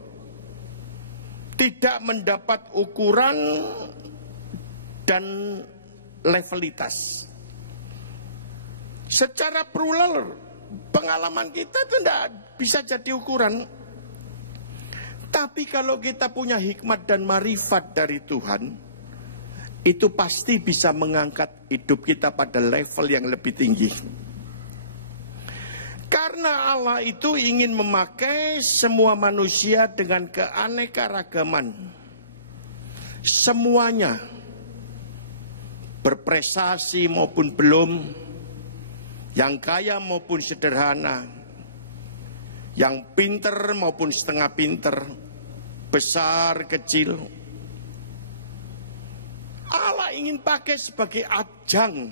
tidak mendapat ukuran dan levelitas. Secara plural pengalaman kita itu tidak bisa jadi ukuran. Tapi kalau kita punya hikmat dan marifat dari Tuhan, itu pasti bisa mengangkat hidup kita pada level yang lebih tinggi. Karena Allah itu ingin memakai semua manusia dengan keanekaragaman. Semuanya, berprestasi maupun belum, yang kaya maupun sederhana, yang pinter maupun setengah pinter, besar kecil. Allah ingin pakai sebagai ajang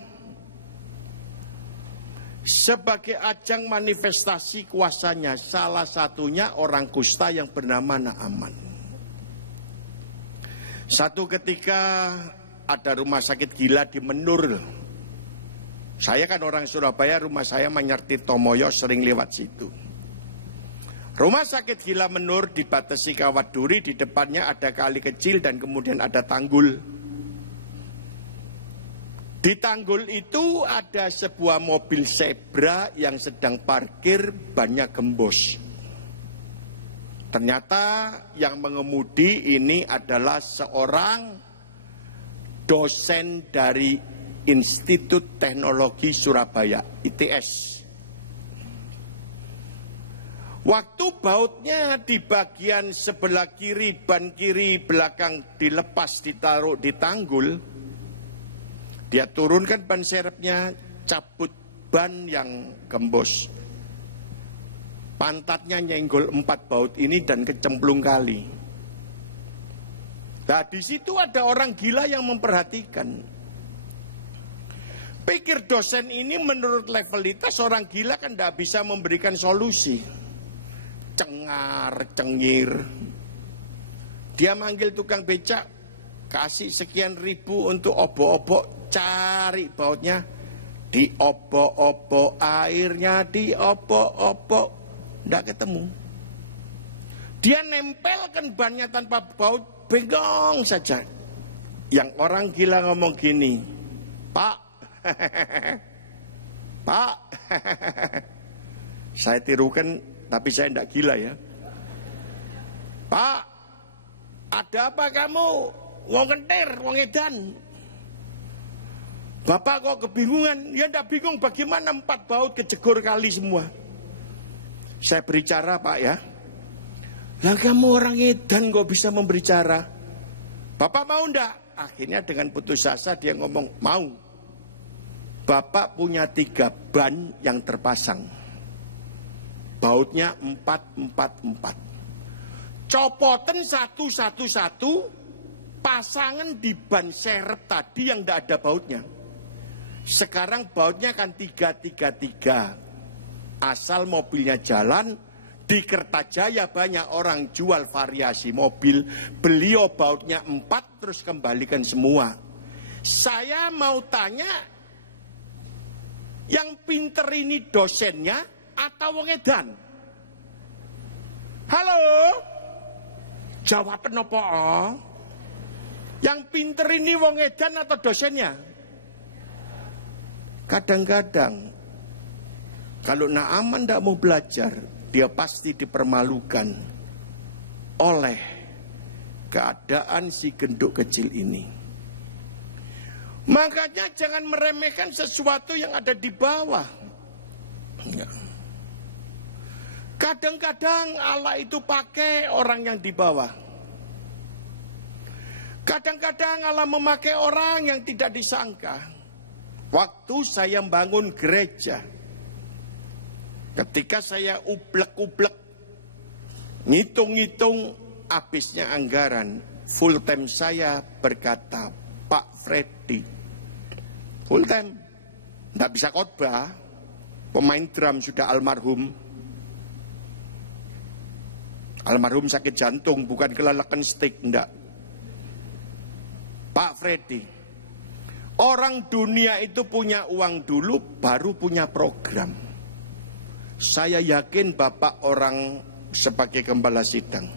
sebagai ajang manifestasi kuasanya. Salah satunya orang kusta yang bernama Naaman. Satu ketika ada rumah sakit gila di Menur. Saya kan orang Surabaya, rumah saya Manyar Tirtomoyo, sering lewat situ. Rumah sakit gila Menur dibatasi kawat duri, di depannya ada kali kecil dan kemudian ada tanggul. Di tanggul itu ada sebuah mobil zebra yang sedang parkir, bannya gembos. Ternyata yang mengemudi ini adalah seorang dosen dari Institut Teknologi Surabaya, ITS. Waktu bautnya di bagian sebelah kiri, ban kiri belakang dilepas, ditaruh di tanggul, dia turunkan ban serepnya, cabut ban yang gembos. Pantatnya nyenggol 4 baut ini dan kecemplung kali. Nah, di situ ada orang gila yang memperhatikan. Pikir dosen ini menurut levelitas orang gila kan tidak bisa memberikan solusi. Cengar, cengir. Dia manggil tukang becak, kasih sekian ribu untuk obok-obok. Cari bautnya, diobok-obok, airnya diobok-obok, tidak ketemu. Dia nempelkan bannya tanpa baut, bengong saja. Yang orang gila ngomong gini, Pak, Pak, saya tirukan tapi saya tidak gila ya. Pak, ada apa kamu? Wong kentir, wong edan. Bapak kok kebingungan? Ya tidak bingung, bagaimana 4 baut kejegur kali semua. Saya beri cara Pak ya. Lah kamu orang edan kok bisa memberi cara? Bapak mau ndak? Akhirnya dengan putus asa dia ngomong, mau. Bapak punya 3 ban yang terpasang. Bautnya 4. Copoten satu, pasangan di ban serep tadi yang tidak ada bautnya. Sekarang bautnya kan 3. Asal mobilnya jalan. Di Kertajaya banyak orang jual variasi mobil. Beliau bautnya 4 terus kembalikan semua. Saya mau tanya, yang pinter ini dosennya atau wong edan? Halo? Jawaban apa? Yang pinter ini wong edan atau dosennya? Kadang-kadang kalau Naaman tidak mau belajar, dia pasti dipermalukan oleh keadaan si genduk kecil ini. Makanya jangan meremehkan sesuatu yang ada di bawah. Kadang-kadang Allah itu pakai orang yang di bawah. Kadang-kadang Allah memakai orang yang tidak disangka. Waktu saya bangun gereja, ketika saya ublek-ublek, ngitung-ngitung habisnya anggaran, full time saya berkata, Pak Freddy, full time, tidak bisa khotbah, pemain drum sudah almarhum. Almarhum sakit jantung, bukan kelelekan stick, enggak. Pak Freddy, orang dunia itu punya uang dulu, baru punya program. Saya yakin Bapak orang sebagai gembala sidang.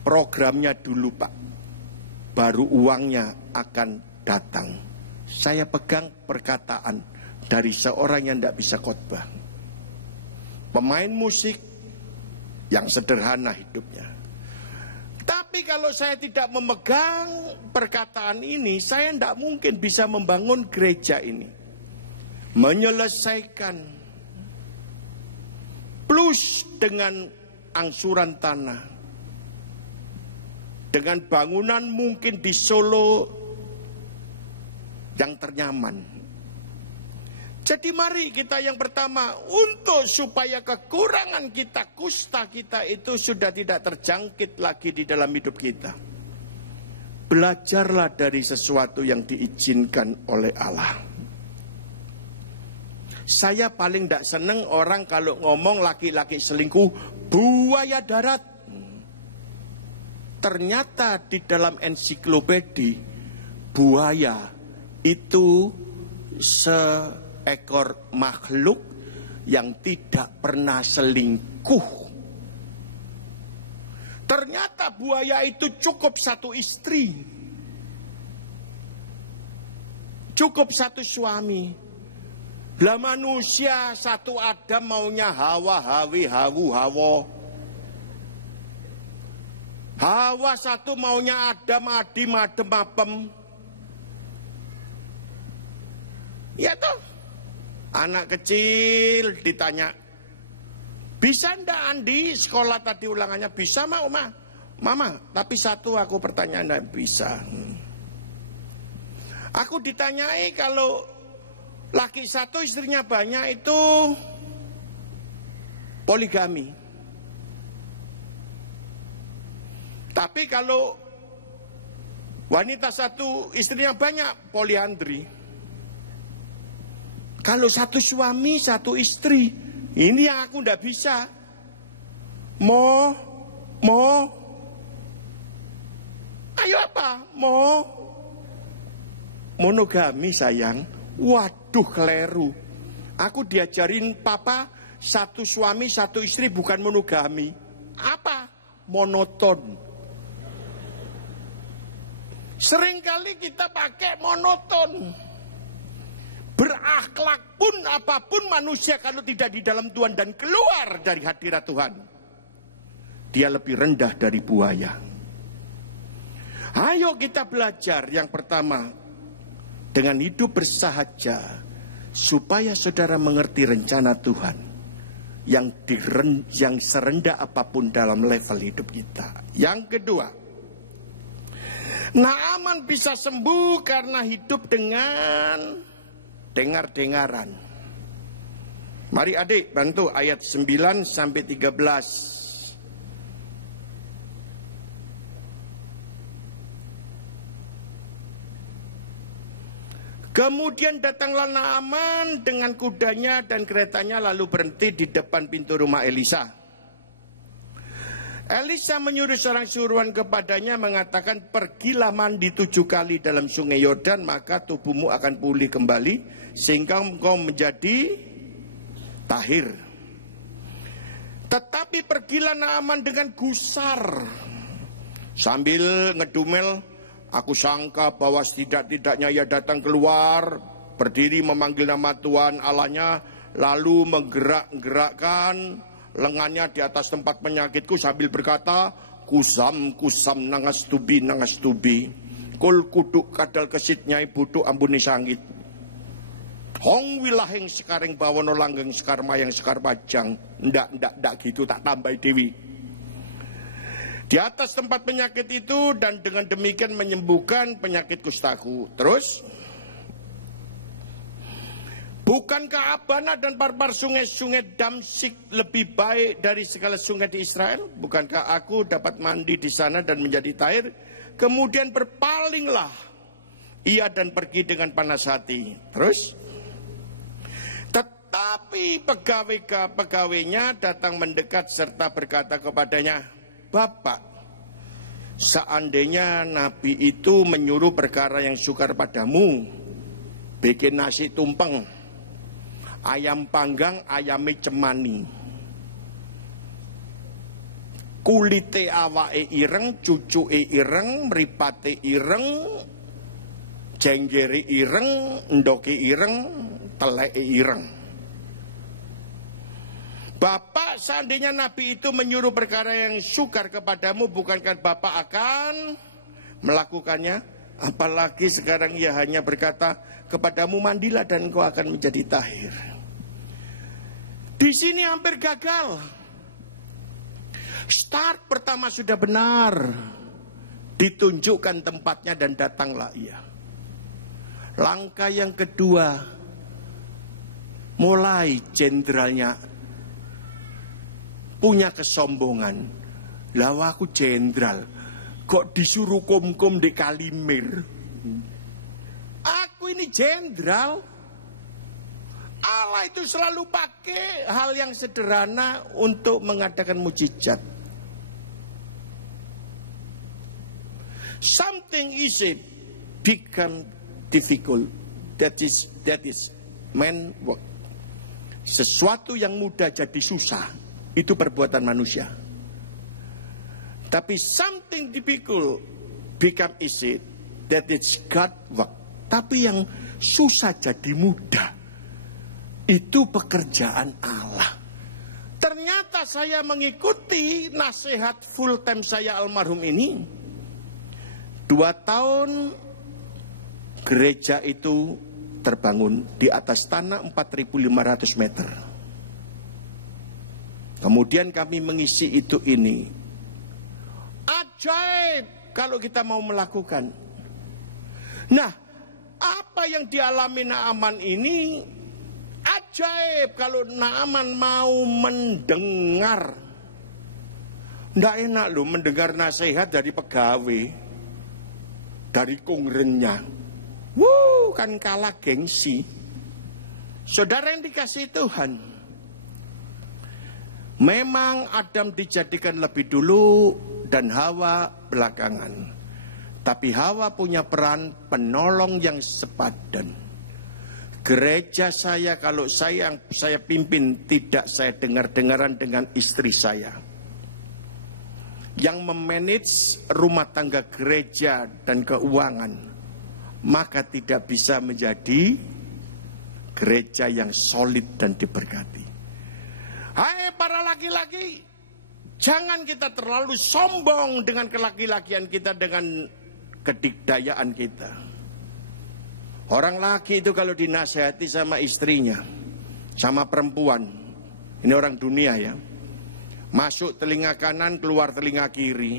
Programnya dulu Pak, baru uangnya akan datang. Saya pegang perkataan dari seorang yang tidak bisa khotbah. Pemain musik yang sederhana hidupnya. Tapi kalau saya tidak memegang perkataan ini, saya tidak mungkin bisa membangun gereja ini. Menyelesaikan plus dengan angsuran tanah. Dengan bangunan mungkin di Solo yang ternyaman. Jadi mari kita yang pertama, untuk supaya kekurangan kita, kusta kita itu sudah tidak terjangkit lagi di dalam hidup kita. Belajarlah dari sesuatu yang diizinkan oleh Allah. Saya paling tidak seneng orang kalau ngomong laki-laki selingkuh buaya darat. Ternyata di dalam ensiklopedi buaya itu seekor makhluk yang tidak pernah selingkuh. Ternyata buaya itu cukup satu istri, cukup satu suami. Lah manusia satu Adam maunya Hawa, Hawi, Hawu, Hawa. Hawa satu maunya Adam, Adi, Madem, Mapem. Ya toh. Anak kecil ditanya, bisa ndak Andi sekolah tadi ulangannya? Bisa mau ma? Mama, tapi satu aku pertanyaan ndak bisa. Aku ditanyai kalau laki satu istrinya banyak itu poligami. Tapi kalau wanita satu istrinya banyak poliandri. Kalau satu suami satu istri, ini yang aku ndak bisa. Ayo apa? Monogami sayang. Waduh keliru. Aku diajarin papa satu suami satu istri bukan monogami. Apa? Monoton. Seringkali kita pakai monoton. Berakhlak pun apapun manusia kalau tidak di dalam Tuhan dan keluar dari hadirat Tuhan, dia lebih rendah dari buaya. Ayo kita belajar yang pertama dengan hidup bersahaja, supaya saudara mengerti rencana Tuhan yang serendah apapun dalam level hidup kita. Yang kedua, Naaman bisa sembuh karena hidup dengan dengar-dengaran. Mari adik bantu ayat 9 sampai 13. Kemudian datanglah Naaman dengan kudanya dan keretanya lalu berhenti di depan pintu rumah Elisa. Elisa menyuruh seorang suruhan kepadanya mengatakan, pergilah mandi 7 kali dalam sungai Yordan, maka tubuhmu akan pulih kembali sehingga engkau menjadi tahir. Tetapi pergilah Naaman dengan gusar sambil ngedumel. Aku sangka bahwa setidak-tidaknya ia datang keluar, berdiri memanggil nama Tuhan Allahnya, lalu menggerak-gerakkan lengannya di atas tempat penyakitku sambil berkata, kusam nangas tubi, kul kuduk kadal kesitnya ibudu ambuni sangit. Hong wilaheng sekarang bawono langgeng sekar mayang sekar pajang. Ndak gitu tak tambah dewi. Di atas tempat penyakit itu dan dengan demikian menyembuhkan penyakit kustaku. Terus, bukankah Abana dan Parpar sungai-sungai Damsik lebih baik dari segala sungai di Israel? Bukankah aku dapat mandi di sana dan menjadi tahir? Kemudian berpalinglah ia dan pergi dengan panas hati. Terus, tetapi pegawainya datang mendekat serta berkata kepadanya, Bapak, seandainya Nabi itu menyuruh perkara yang sukar padamu, bikin nasi tumpeng, ayam panggang, ayame cemani, kulite awake ireng, cucuke ireng, mripate ireng, jenggere ireng, endoke ireng, teleke ireng. Bapak, seandainya Nabi itu menyuruh perkara yang sukar kepadamu, bukankah Bapak akan melakukannya? Apalagi sekarang ia hanya berkata kepadamu, mandilah dan engkau akan menjadi tahir. Di sini hampir gagal. Start pertama sudah benar, ditunjukkan tempatnya dan datanglah ia. Langkah yang kedua, mulai jenderalnya punya kesombongan. Lah aku jenderal, kok disuruh kum-kum di Kalimir? Aku ini jenderal. Allah itu selalu pakai hal yang sederhana untuk mengadakan mujizat. Something easy become difficult. That is man work. Sesuatu yang mudah jadi susah, itu perbuatan manusia. Tapi something difficult become easy. That is God work. Tapi yang susah jadi mudah, itu pekerjaan Allah. Ternyata saya mengikuti nasihat full time saya almarhum ini. 2 tahun gereja itu terbangun di atas tanah 4.500 meter. Kemudian kami mengisi ini. Ajaib kalau kita mau melakukan. Nah, apa yang dialami Naaman ini ajaib kalau Naaman mau mendengar. Nggak enak loh mendengar nasihat dari pegawai, dari kongrennya. Kan kalah gengsi. Saudara yang dikasihi Tuhan, memang Adam dijadikan lebih dulu dan Hawa belakangan. Tapi Hawa punya peran penolong yang sepadan. Gereja saya kalau saya pimpin, tidak saya dengar-dengaran dengan istri saya. Yang memanage rumah tangga gereja dan keuangan, maka tidak bisa menjadi gereja yang solid dan diberkati. Hai para laki-laki, jangan kita terlalu sombong dengan kelaki-lakian kita, dengan kedikdayaan kita. Orang laki itu kalau dinasihati sama istrinya, sama perempuan, ini orang dunia ya, masuk telinga kanan, keluar telinga kiri,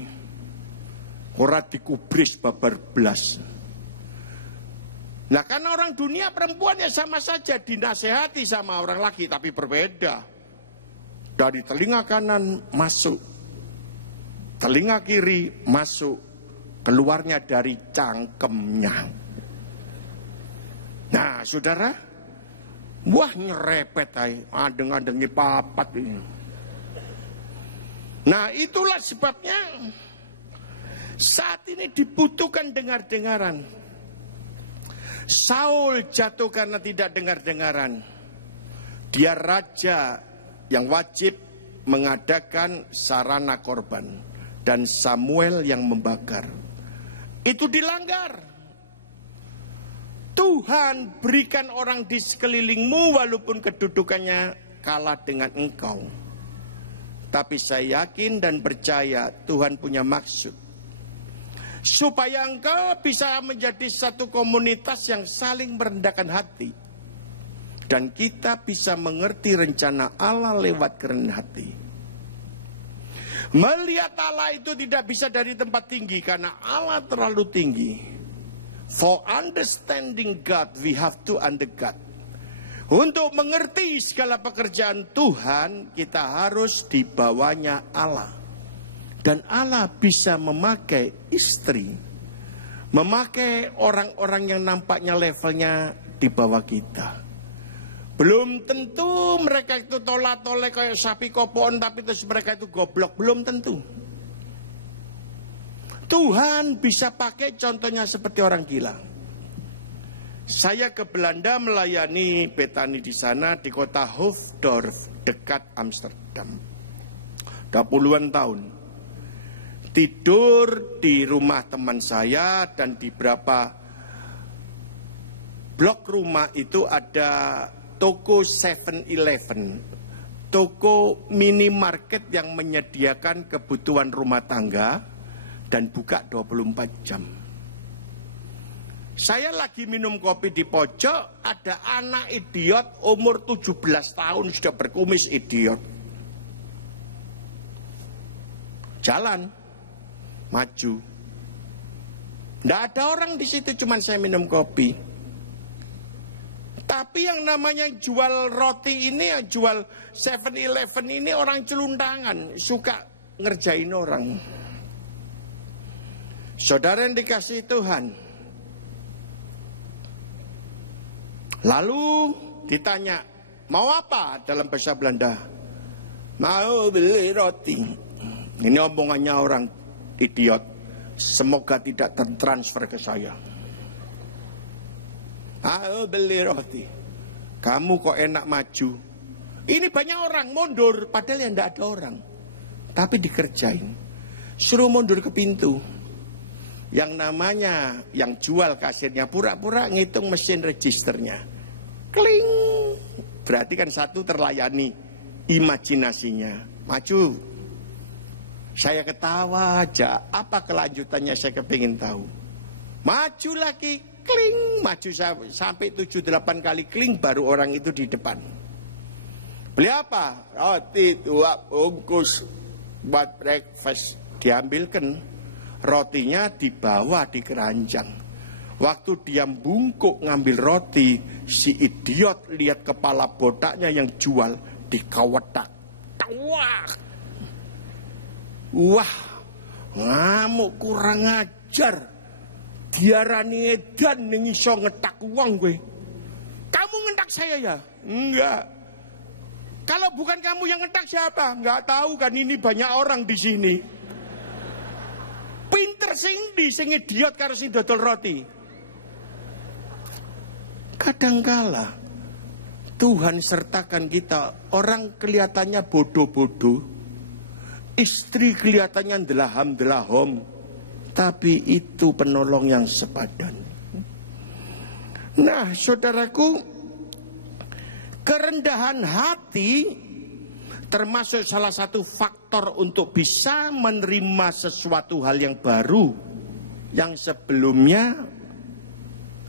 ora dikubris babar blas. Nah karena orang dunia perempuan ya sama saja dinasehati sama orang laki, tapi berbeda. Dari telinga kanan masuk, telinga kiri masuk, keluarnya dari cangkemnya. Nah saudara, wah nyerepet adeng-adengi papat ini. Nah itulah sebabnya saat ini dibutuhkan dengar-dengaran. Saul jatuh karena tidak dengar-dengaran. Dia raja yang wajib mengadakan sarana korban, dan Samuel yang membakar. Itu dilanggar. Tuhan berikan orang di sekelilingmu walaupun kedudukannya kalah dengan engkau. Tapi saya yakin dan percaya Tuhan punya maksud supaya engkau bisa menjadi satu komunitas yang saling merendahkan hati. Dan kita bisa mengerti rencana Allah lewat kerendahan hati. Melihat Allah itu tidak bisa dari tempat tinggi, karena Allah terlalu tinggi. For understanding God, we have to under God. Untuk mengerti segala pekerjaan Tuhan, kita harus di bawahnya Allah. Dan Allah bisa memakai istri, memakai orang-orang yang nampaknya levelnya di bawah kita. Belum tentu mereka itu tolak-tolak kayak sapi kopoan, tapi terus mereka itu goblok. Belum tentu. Tuhan bisa pakai contohnya seperti orang gila. Saya ke Belanda melayani Betani di sana, di kota Hoofddorp dekat Amsterdam. Udah puluhan tahun. Tidur di rumah teman saya, dan di beberapa blok rumah itu ada toko 7-Eleven, toko minimarket yang menyediakan kebutuhan rumah tangga dan buka 24 jam. Saya lagi minum kopi di pojok, ada anak idiot umur 17 tahun sudah berkumis idiot. Jalan maju. Nggak ada orang di situ, cuman saya minum kopi. Tapi yang namanya jual roti ini, jual 7-Eleven ini orang celuntangan, suka ngerjain orang. Saudara yang dikasihi Tuhan. Lalu ditanya, mau apa dalam bahasa Belanda? Mau beli roti. Ini omongannya orang idiot. Semoga tidak tertransfer ke saya. Mau beli roti. Kamu kok enak maju. Ini banyak orang mundur, padahal yang tidak ada orang. Tapi dikerjain. Suruh mundur ke pintu. Yang namanya, yang jual kasirnya pura-pura ngitung mesin registernya. Kling. Berarti kan satu terlayani imajinasinya. Maju. Saya ketawa aja. Apa kelanjutannya saya kepingin tahu. Maju lagi. Kling. Maju sampai 7-8 kali kling. Baru orang itu di depan. Beli apa? Roti 2 bungkus buat breakfast. Diambilkan. Rotinya dibawa di keranjang. Waktu dia bungkuk ngambil roti, si idiot lihat kepala botaknya yang jual dikawetak. Wah, ngamuk kurang ajar. Diarani edan ning iso ngetak uang gue. Kamu ngetak saya ya? Enggak. Kalau bukan kamu yang ngetak siapa? Enggak tahu kan, ini banyak orang di sini. Pinter sing idiot karo sing dodol roti. Kadangkala Tuhan sertakan kita, orang kelihatannya bodoh-bodoh, istri kelihatannya ndelaham-ndelahom, tapi itu penolong yang sepadan. Nah, saudaraku, kerendahan hati termasuk salah satu faktor untuk bisa menerima sesuatu hal yang baru yang sebelumnya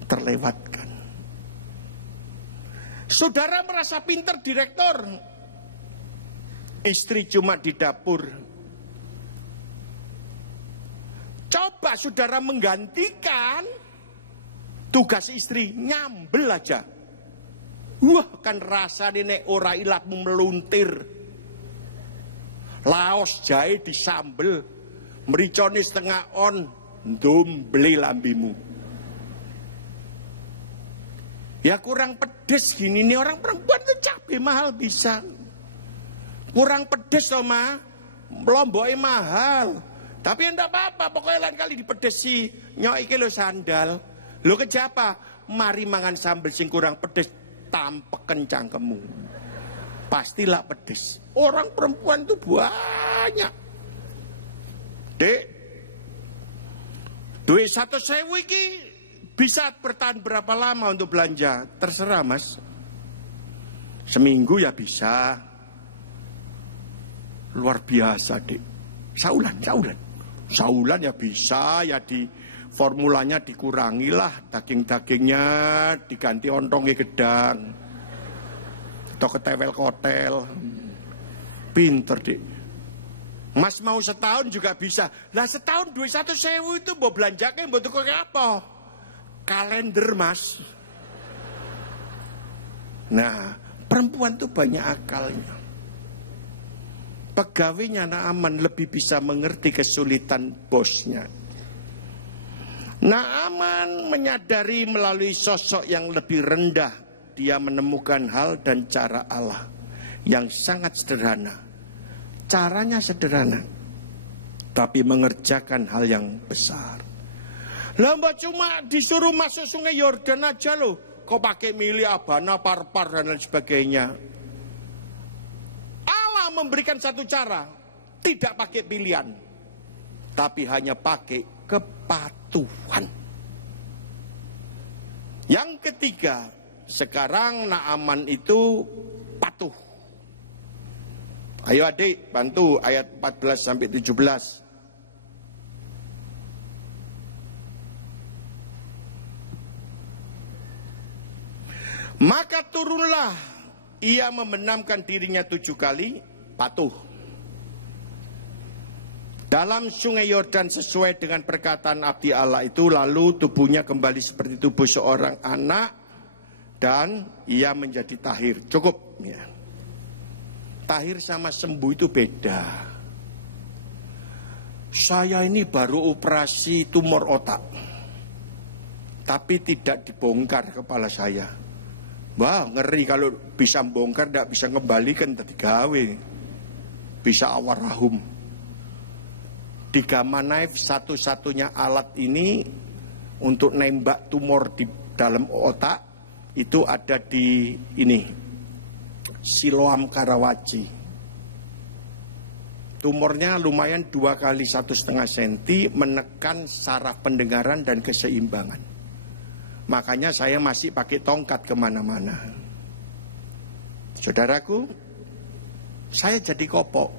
terlewatkan. Saudara merasa pinter direktur, istri cuma di dapur. Coba saudara menggantikan tugas istri, nyambel aja. Wah, kan rasane nek ora ilatmu meluntir. Laos jahe disambel, mericone setengah on, ndombeli lambimu. Ya kurang pedes gini nih, orang perempuan tuh cabai mahal bisa. Kurang pedes toh ma, lomboknya mahal. Tapi enggak apa-apa, pokoknya lain kali dipedesi. Nyok iki lo sandal. Lo kejapa? Mari mangan sambel sing kurang pedes, tampeken cangkemmu. Pastilah pedes. Orang perempuan tuh banyak. Dek, duit 100.000 iki bisa bertahan berapa lama untuk belanja? Terserah mas. Seminggu ya bisa. Luar biasa dek. Saulan ya bisa, ya di formulanya dikurangilah, daging-dagingnya diganti ontongnya gedang atau ketewel kotel. Pinter dek. Mas mau setahun juga bisa. Lah setahun duit 100.000 itu mau belanjakan mau tuku apa? Kalender mas. Nah, perempuan tuh banyak akalnya. Pegawainya Naaman lebih bisa mengerti kesulitan bosnya. Naaman menyadari melalui sosok yang lebih rendah, dia menemukan hal dan cara Allah yang sangat sederhana. Caranya sederhana, tapi mengerjakan hal yang besar. Lamba cuma disuruh masuk sungai Yordan aja loh. Kok pakai milih abana, parpar dan lain sebagainya. Allah memberikan satu cara, tidak pakai pilihan, tapi hanya pakai kepatuhan. Yang ketiga, sekarang Naaman itu patuh. Ayo adik, bantu ayat 14 sampai 17. Maka turunlah ia membenamkan dirinya 7 kali, patuh dalam sungai Yordan sesuai dengan perkataan abdi Allah itu. Lalu tubuhnya kembali seperti tubuh seorang anak dan ia menjadi tahir. Cukup ya. Tahir sama sembuh itu beda. Saya ini baru operasi tumor otak, tapi tidak dibongkar kepala saya. Wah, ngeri kalau bisa bongkar, tidak bisa kembalikan tadi gawe. Bisa awarahum. Di Gamma Knife satu-satunya alat ini untuk nembak tumor di dalam otak itu ada di ini, Siloam Karawaci. Tumornya lumayan 2 kali 1,5 cm, menekan saraf pendengaran dan keseimbangan. Makanya saya masih pakai tongkat kemana-mana. Saudaraku, saya jadi kopok.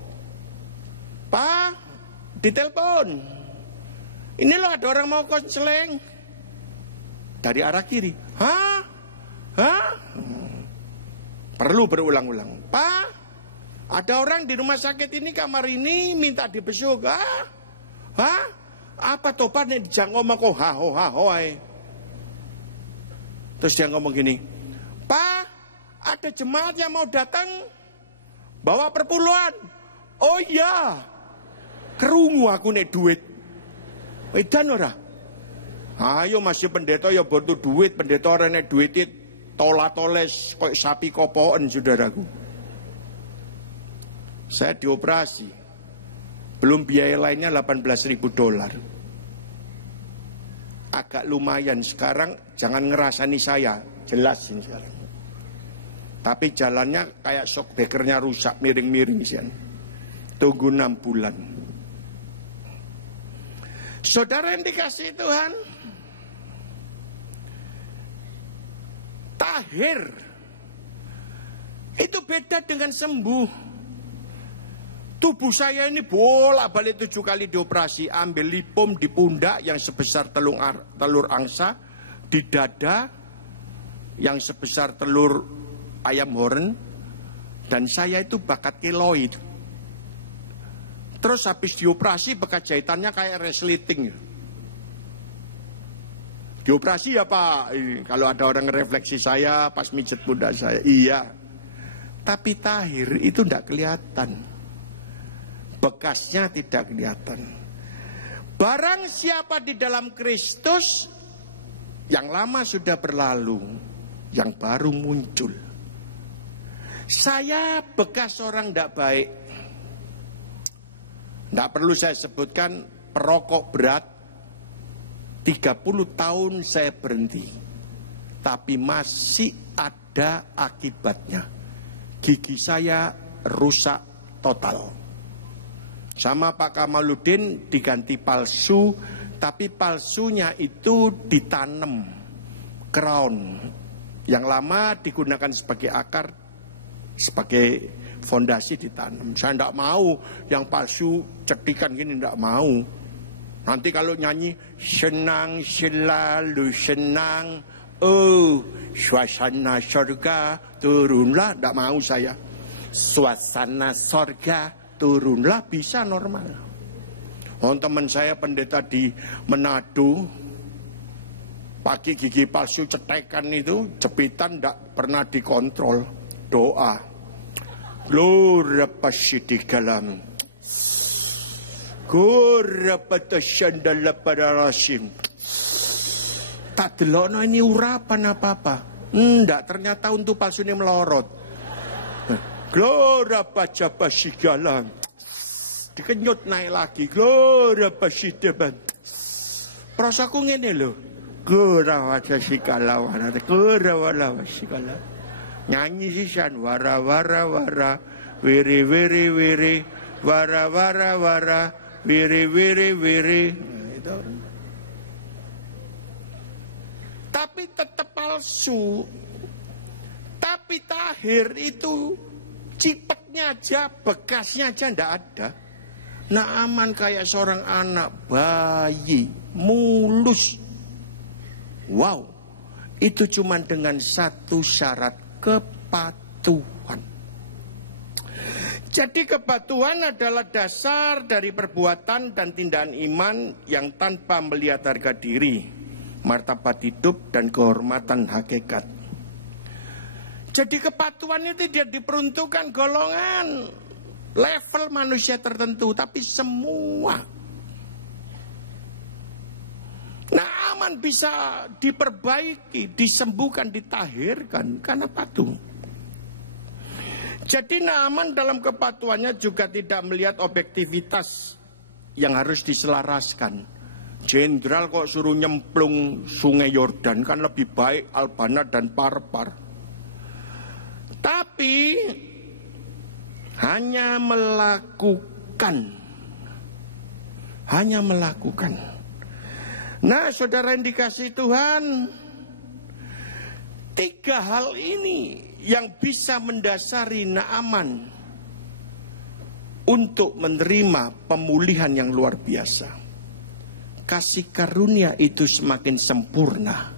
Pak, ditelepon. Ini loh ada orang mau konseling. Dari arah kiri. Hah? Perlu berulang-ulang. Pak, ada orang di rumah sakit ini, kamar ini minta dibesuk. Hah? Apa topannya dijang ngomong kok haho. Terus dia ngomong gini, Pak, ada jemaat yang mau datang bawa perpuluhan. Oh iya, kerungu aku nek duit. Edan ora? Ayo masih pendeta ya butuh duit, pendeta ora nek duit tola-toles kok sapi kopoen, saudaraku. Saya dioperasi, belum biaya lainnya $18.000. Agak lumayan sekarang, jangan ngerasani saya, jelas ini sekarang. Tapi jalannya kayak shockbreakernya rusak, miring-miring sih. Tunggu 6 bulan. Saudara yang dikasih Tuhan, tahir itu beda dengan sembuh. Tubuh saya ini bolak-balik 7 kali dioperasi. Ambil lipom di pundak yang sebesar telur angsa, di dada yang sebesar telur ayam horn, dan saya itu bakat keloid. Terus habis dioperasi bekas jahitannya kayak resleting. Dioperasi ya Pak, kalau ada orang ngerefleksi saya pas mijet pundak saya, iya. Tapi tahir itu tidak kelihatan. Bekasnya tidak kelihatan. Barang siapa di dalam Kristus, yang lama sudah berlalu, yang baru muncul. Saya bekas orang tidak baik. Tidak perlu saya sebutkan, perokok berat. 30 tahun saya berhenti. Tapi masih ada akibatnya. Gigi saya rusak total. Sama Pak Kamaludin diganti palsu, tapi palsunya itu ditanam crown. Yang lama digunakan sebagai akar, sebagai fondasi ditanam. Saya tidak mau yang palsu cetikan gini, tidak mau. Nanti kalau nyanyi senang selalu senang, oh suasana surga turunlah, tidak mau saya. Suasana surga turunlah, bisa normal. Oh, teman saya pendeta di Manado, pakai gigi palsu cetekan itu, jepitan tidak pernah dikontrol. Doa, Gloria pasidigalam, Gloria patasandala pada rasim. Tak delono ini urapan apa-apa. Enggak, ternyata untuk palsu ini melorot. Gloria baca pasigala, dikenyut naik lagi. Gloria pasideban. Perasaku ngene lho. Gloria baca sigala, gloria wala sigala. Nyanyi sisan wara wara wara, wiri wiri wiri, wara wara wara, wiri wiri wiri. Itu. Tapi tetap palsu. Tapi tahir itu cipetnya aja, bekasnya aja ndak ada. Nah aman kayak seorang anak bayi, mulus. Wow, itu cuma dengan satu syarat, kepatuhan. Jadi kepatuhan adalah dasar dari perbuatan dan tindakan iman yang tanpa melihat harga diri, martabat hidup dan kehormatan hakikat. Jadi kepatuhan itu tidak diperuntukkan golongan level manusia tertentu, tapi semua. Nah Naaman bisa diperbaiki, disembuhkan, ditahirkan karena patuh. Jadi Naaman dalam kepatuhannya juga tidak melihat objektivitas yang harus diselaraskan. Jenderal kok suruh nyemplung sungai Yordan, kan lebih baik Albana dan Parpar. Tapi hanya melakukan. Nah, saudara yang dikasihi Tuhan, 3 hal ini yang bisa mendasari Naaman untuk menerima pemulihan yang luar biasa. Kasih karunia itu semakin sempurna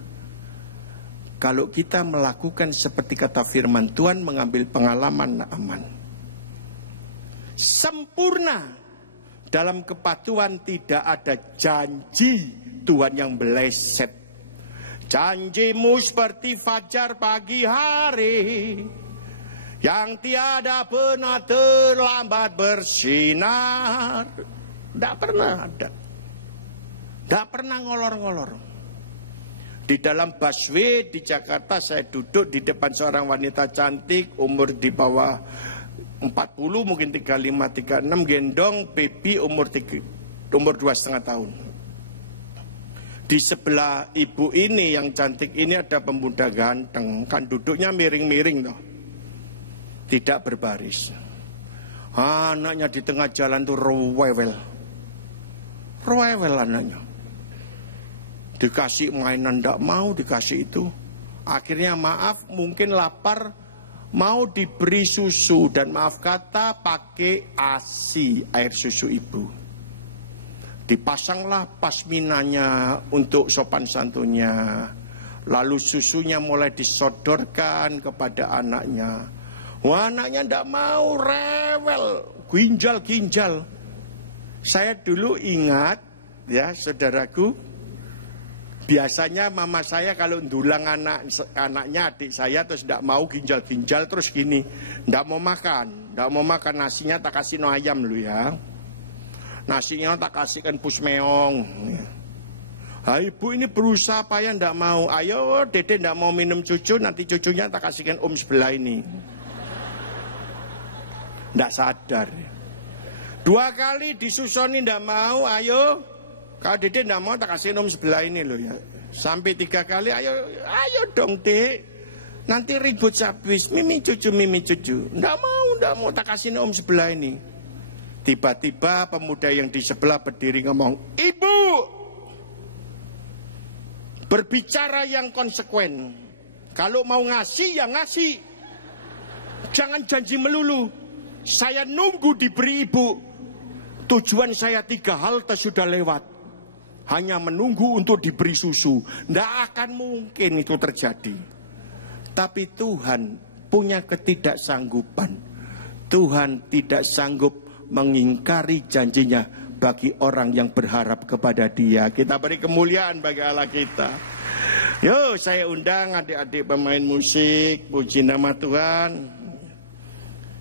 kalau kita melakukan seperti kata firman Tuhan, mengambil pengalaman Naaman. Sempurna dalam kepatuhan, tidak ada janji Tuhan yang meleset. Janjimu seperti fajar pagi hari yang tiada pernah terlambat bersinar. Tidak pernah ada. Tidak pernah ngolor-ngolor. Di dalam busway di Jakarta, saya duduk di depan seorang wanita cantik, umur di bawah 40, mungkin 35, 36, gendong baby umur 2,5 tahun. Di sebelah ibu ini yang cantik ini ada pemuda ganteng, kan duduknya miring-miring toh, tidak berbaris. Anaknya di tengah jalan tuh rewel anaknya. Dikasih mainan ndak mau, dikasih itu. Akhirnya maaf, mungkin lapar, mau diberi susu, dan maaf kata pakai ASI, air susu ibu. Dipasanglah pasminanya untuk sopan santunnya. Lalu susunya mulai disodorkan kepada anaknya. Wah, anaknya ndak mau, rewel, ginjal-ginjal. Saya dulu ingat, ya saudaraku, biasanya mama saya kalau ndulang anaknya, adik saya, terus ndak mau ginjal-ginjal, terus gini, ndak mau makan nasinya tak kasih no ayam lu ya. Nasinya tak kasihkan pusmeong. Ibu ini berusaha payah ndak mau. Ayo dede ndak mau minum cucu, nanti cucunya tak kasihkan sebelah ini. Ndak sadar. 2 kali disusoni ndak mau. Ayo, kalau dede ndak mau tak kasihkan sebelah ini loh ya. Sampai 3 kali, ayo dong dek. Nanti ribut habis. Mimi cucu. Ndak mau tak kasihkan sebelah ini. Tiba-tiba pemuda yang di sebelah berdiri ngomong, "Ibu, berbicara yang konsekuen. Kalau mau ngasih ya ngasih. Jangan janji melulu. Saya nunggu diberi ibu. Tujuan saya 3 halte sudah lewat. Hanya menunggu untuk diberi susu. Tidak akan mungkin itu terjadi. Tapi Tuhan punya ketidaksanggupan. Tuhan tidak sanggup mengingkari janjinya bagi orang yang berharap kepada Dia. Kita beri kemuliaan bagi Allah kita. Yo, saya undang adik-adik pemain musik, puji nama Tuhan.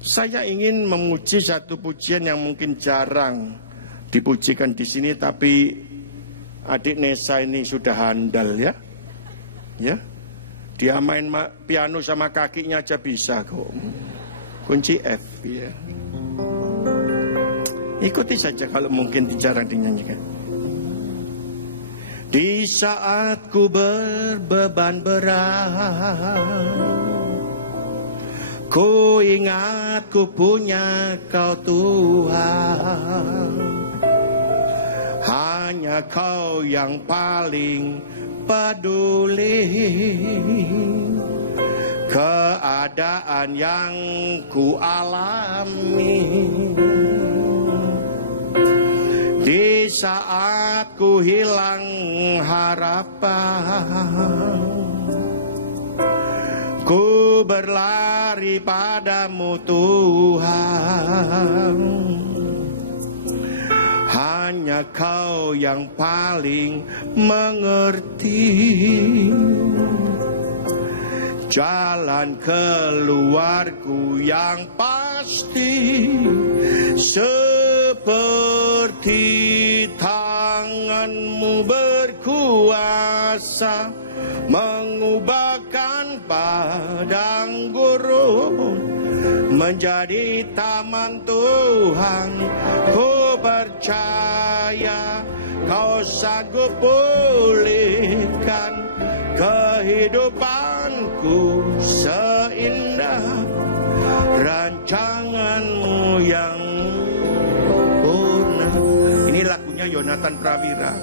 Saya ingin memuji satu pujian yang mungkin jarang dipujikan di sini, tapi adik Nesa ini sudah handal ya. Ya. Dia main piano sama kakinya aja bisa kok. Kunci F ya. Ikuti saja kalau mungkin jarang dinyanyikan. Di saat ku berbeban berat, ku ingat ku punya Kau Tuhan. Hanya Kau yang paling peduli keadaan yang ku alami. Di saat ku hilang harapan, ku berlari padamu Tuhan. Hanya Kau yang paling mengerti jalan keluarku yang pasti, seperti tangan Tanganmu berkuasa mengubahkan padang gurun menjadi taman Tuhan. Ku percaya Kau sanggup pulihkan kehidupanku seindah rancangan-Mu yang sempurna. Ini lagunya Yonatan Prawira.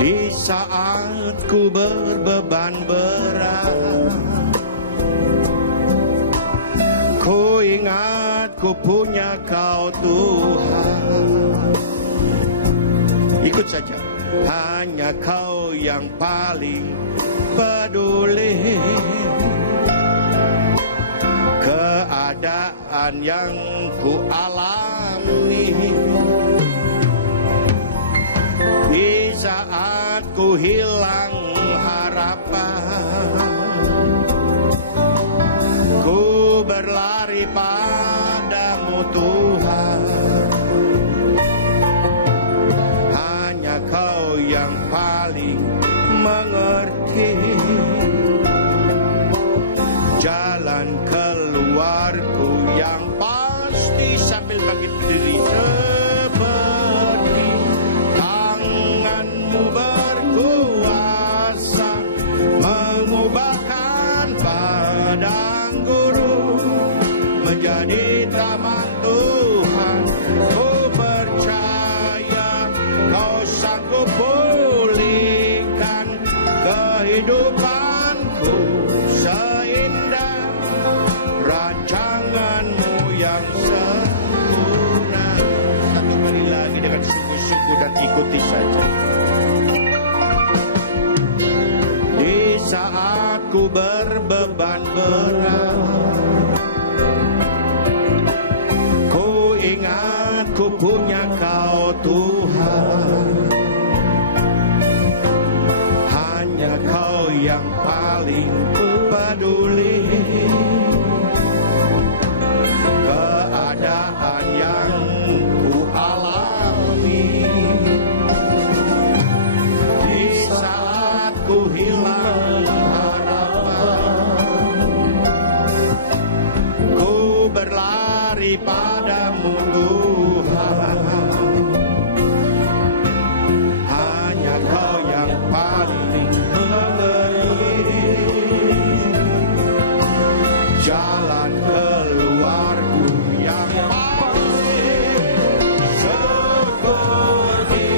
Di saat ku berbeban berat, ku ingat ku punya Kau Tuhan. Ikut saja. Hanya Kau yang paling peduli. Keadaan yang ku alami di saat ku hilang harapan, ku berlari padamu Tuhan. Hanya Kau yang paling mengerti jalan keluarku yang pasti. Sambil bangkit berdiri. Seperti tangan-Mu berkuasa mengubahkan padang gurun menjadi taman Tuhan. Ku percaya Kau sanggup pulihkan kehidupanku seindah rancangan-Mu yang sempurna. Satu kali lagi dengan sungguh-sungguh dan ikuti saja. Di saat ku berbeban berat, ku ingat ku punya Kau Tuhan. Hanya Kau yang paling peduli keadaan yang ku alami di saat ku hilang harapan. Ku berlari padamu Tuhan. Hanya Kau yang paling mengerti jalan keluarku yang pasti. Seperti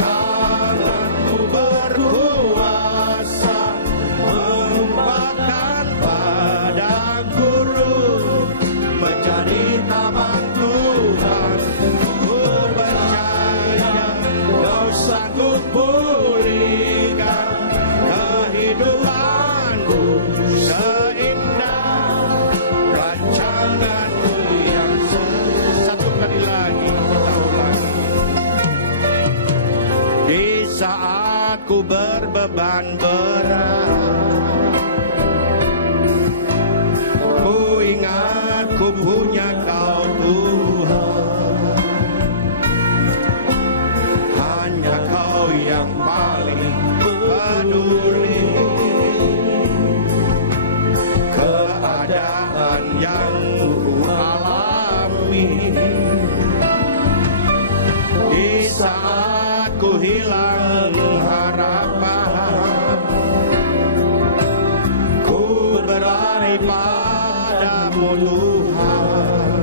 tangan-Mu berkuasa mengubahkan padang gurun menjadi taman Tuhan. Ku percaya Kau sanggup pulihkan kehidupanku seindah rancangan-Mu yang satu kali lagi kita ulangi. Di saat ku berbeban berat, ku ingat ku punya Kau Tuhan. Hanya Kau yang paling peduli keadaan yang ku alami di saat ku hilang harapan. Ku berlari padamu Tuhan.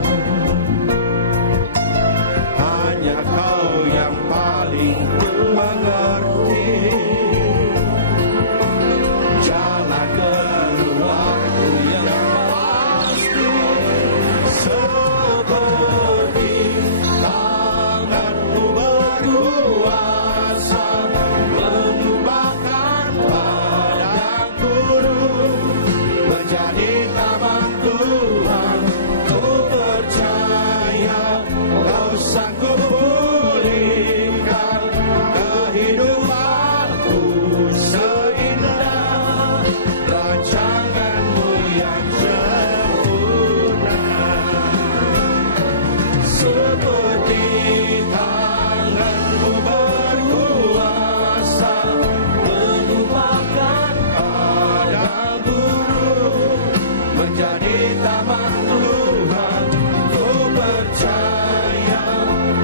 percaya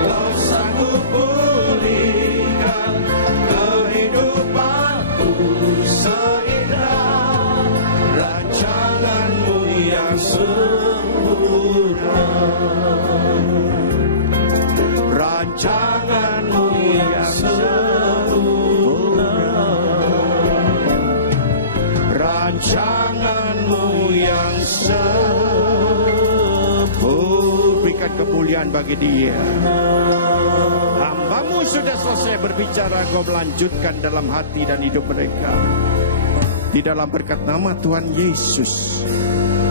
Kau sanggup pulihkan kehidupanku seindah rancangan-Mu yang sempurna. Rancangan-Mu yang sempurna. Rancangan-Mu yang sempurna. Berikan kemuliaan bagi Dia. Hamba-Mu sudah selesai berbicara, Kau melanjutkan dalam hati dan hidup mereka. Di dalam berkat nama Tuhan Yesus,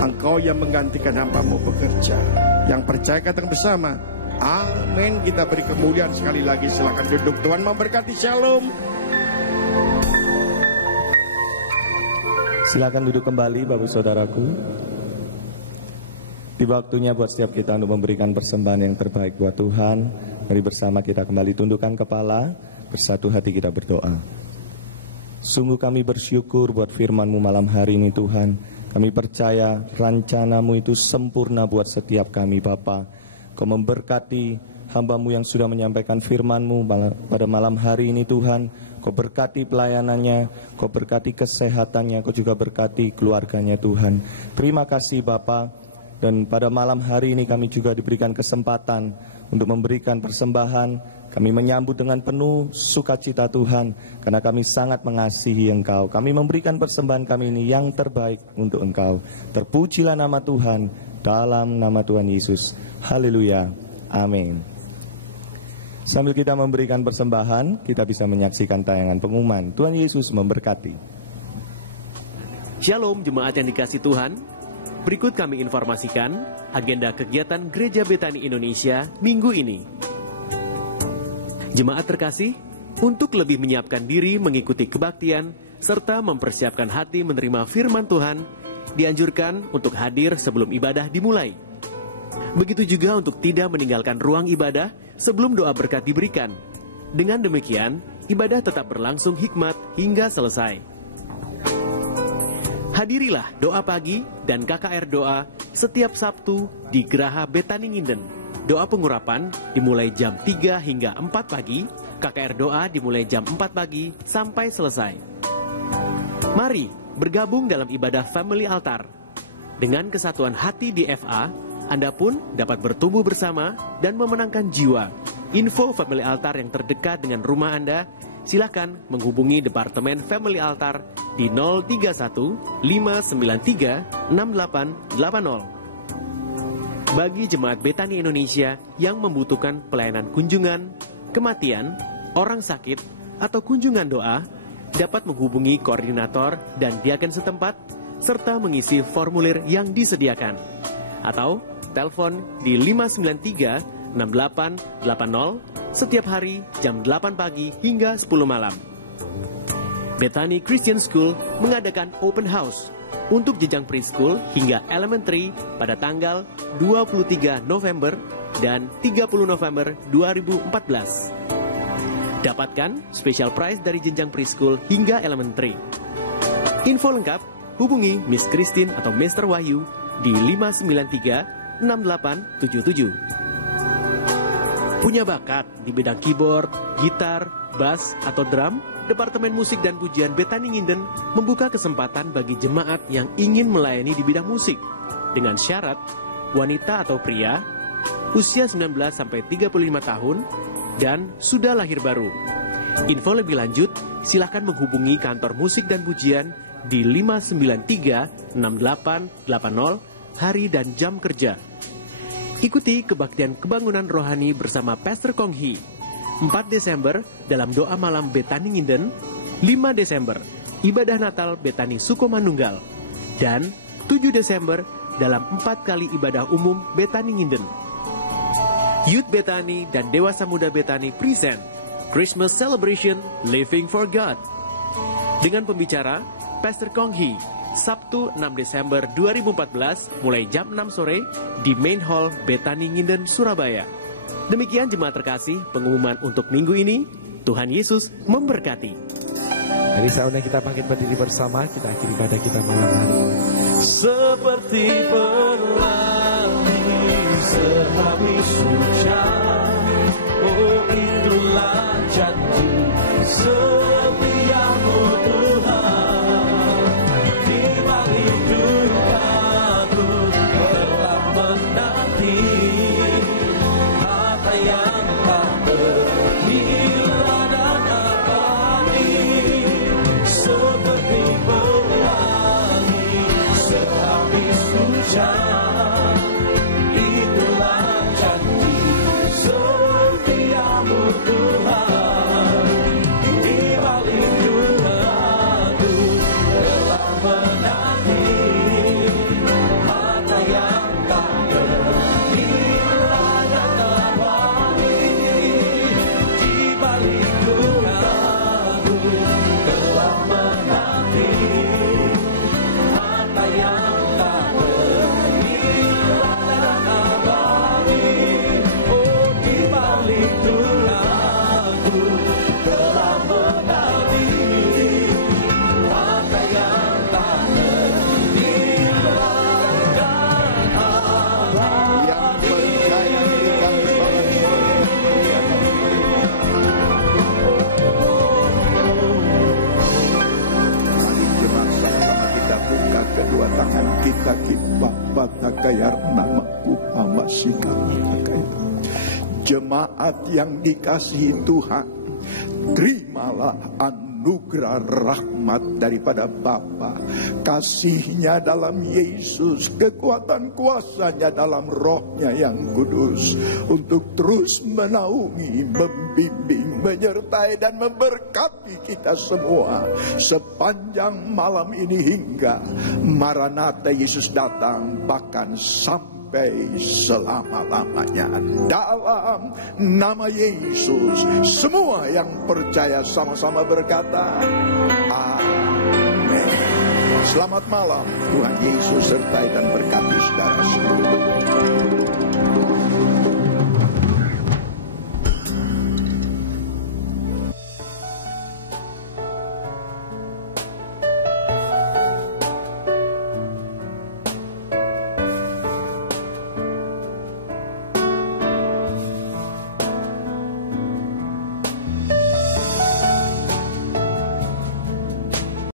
Engkau yang menggantikan hamba-Mu bekerja. Yang percaya katakan bersama, amin. Kita beri kemuliaan sekali lagi. Silakan duduk. Tuhan memberkati. Shalom. Silakan duduk kembali Bapak Saudaraku. Tiba waktunya buat setiap kita untuk memberikan persembahan yang terbaik buat Tuhan. Mari bersama kita kembali tundukkan kepala, bersatu hati kita berdoa. Sungguh kami bersyukur buat firman-Mu malam hari ini Tuhan. Kami percaya rencana-Mu itu sempurna buat setiap kami Bapa. Kau memberkati hamba-Mu yang sudah menyampaikan firman-Mu pada malam hari ini Tuhan. Kau berkati pelayanannya, Kau berkati kesehatannya, Kau juga berkati keluarganya Tuhan. Terima kasih Bapa. Dan pada malam hari ini kami juga diberikan kesempatan untuk memberikan persembahan. Kami menyambut dengan penuh sukacita Tuhan, karena kami sangat mengasihi Engkau. Kami memberikan persembahan kami ini yang terbaik untuk Engkau. Terpujilah nama Tuhan, dalam nama Tuhan Yesus. Haleluya. Amin. Sambil kita memberikan persembahan, kita bisa menyaksikan tayangan pengumuman. Tuhan Yesus memberkati. Shalom jemaat yang dikasihi Tuhan. Berikut kami informasikan agenda kegiatan Gereja Betani Indonesia minggu ini. Jemaat terkasih, untuk lebih menyiapkan diri mengikuti kebaktian serta mempersiapkan hati menerima firman Tuhan, dianjurkan untuk hadir sebelum ibadah dimulai. Begitu juga untuk tidak meninggalkan ruang ibadah sebelum doa berkat diberikan. Dengan demikian, ibadah tetap berlangsung hikmat hingga selesai. Hadirilah doa pagi dan KKR doa setiap Sabtu di Geraha Betani Nginden. Doa pengurapan dimulai jam 3 hingga 4 pagi, KKR doa dimulai jam 4 pagi sampai selesai. Mari bergabung dalam ibadah Family Altar. Dengan kesatuan hati di FA, Anda pun dapat bertumbuh bersama dan memenangkan jiwa. Info Family Altar yang terdekat dengan rumah Anda, silakan menghubungi Departemen Family Altar di 031 593 6880. Bagi jemaat Betani Indonesia yang membutuhkan pelayanan kunjungan, kematian, orang sakit, atau kunjungan doa, dapat menghubungi koordinator dan diaken setempat, serta mengisi formulir yang disediakan. Atau telepon di 593 6880 setiap hari jam 8 pagi hingga 10 malam. Betani Christian School mengadakan open house untuk jenjang preschool hingga elementary pada tanggal 23 November dan 30 November 2014. Dapatkan special price dari jenjang preschool hingga elementary. Info lengkap hubungi Miss Christine atau Mr. Wahyu di 593 6877. Punya bakat di bidang keyboard, gitar, bass, atau drum? Departemen Musik dan Pujian Betani Nginden membuka kesempatan bagi jemaat yang ingin melayani di bidang musik dengan syarat wanita atau pria, usia 19-35 tahun, dan sudah lahir baru. Info lebih lanjut, silakan menghubungi kantor Musik dan Pujian di 593 6880 hari dan jam kerja. Ikuti kebaktian kebangunan rohani bersama Pastor Kong Hee. 4 Desember dalam doa malam Betani Nginden, 5 Desember ibadah Natal Betani Sukomanunggal, dan 7 Desember dalam 4 kali ibadah umum Betani Nginden. Youth Betani dan Dewasa Muda Betani present Christmas Celebration Living for God. Dengan pembicara Pastor Kong Hee, Sabtu 6 Desember 2014 mulai jam 6 sore di Main Hall Betani Nginden, Surabaya. Demikian jemaat terkasih pengumuman untuk minggu ini. Tuhan Yesus memberkati. Dari saatnya kita bangkit berdiri bersama, kita akhiri ibadah kita malam hari. Seperti pelangi sehabis hujan. Oh, itulah janji setiamu Tuhan. Di balik dukaku telah menanti harta yang tak ternilai dan abadi, seperti pelangi sehabis hujan. Itulah janji setiamu Tuhan. Di balik dukaku telah menanti harta yang tak ternilai dan abadi. Di balik dukaku telah menanti harta yang tak ternilai dan abadi. Oh, di balik dukaku telah menanti harta yang tak ternilai dan abadi. Yang percaya diri kami Mari jemaat sama-sama kita buka kedua tangan kita Bapa takayar namaku amasih kami takayar. Jemaat yang dikasihi Tuhan, terimalah anugerah rahmat daripada Bapa, kasihnya dalam Yesus, kekuatan kuasanya dalam rohnya yang kudus, untuk terus menaungi, membimbing, menyertai dan memberkati kita semua sepanjang malam ini hingga Maranatha Yesus datang, bahkan sampai selama-lamanya. Dalam nama Yesus, semua yang percaya sama-sama berkata amin. Selamat malam, Tuhan Yesus sertai dan berkati saudara semua.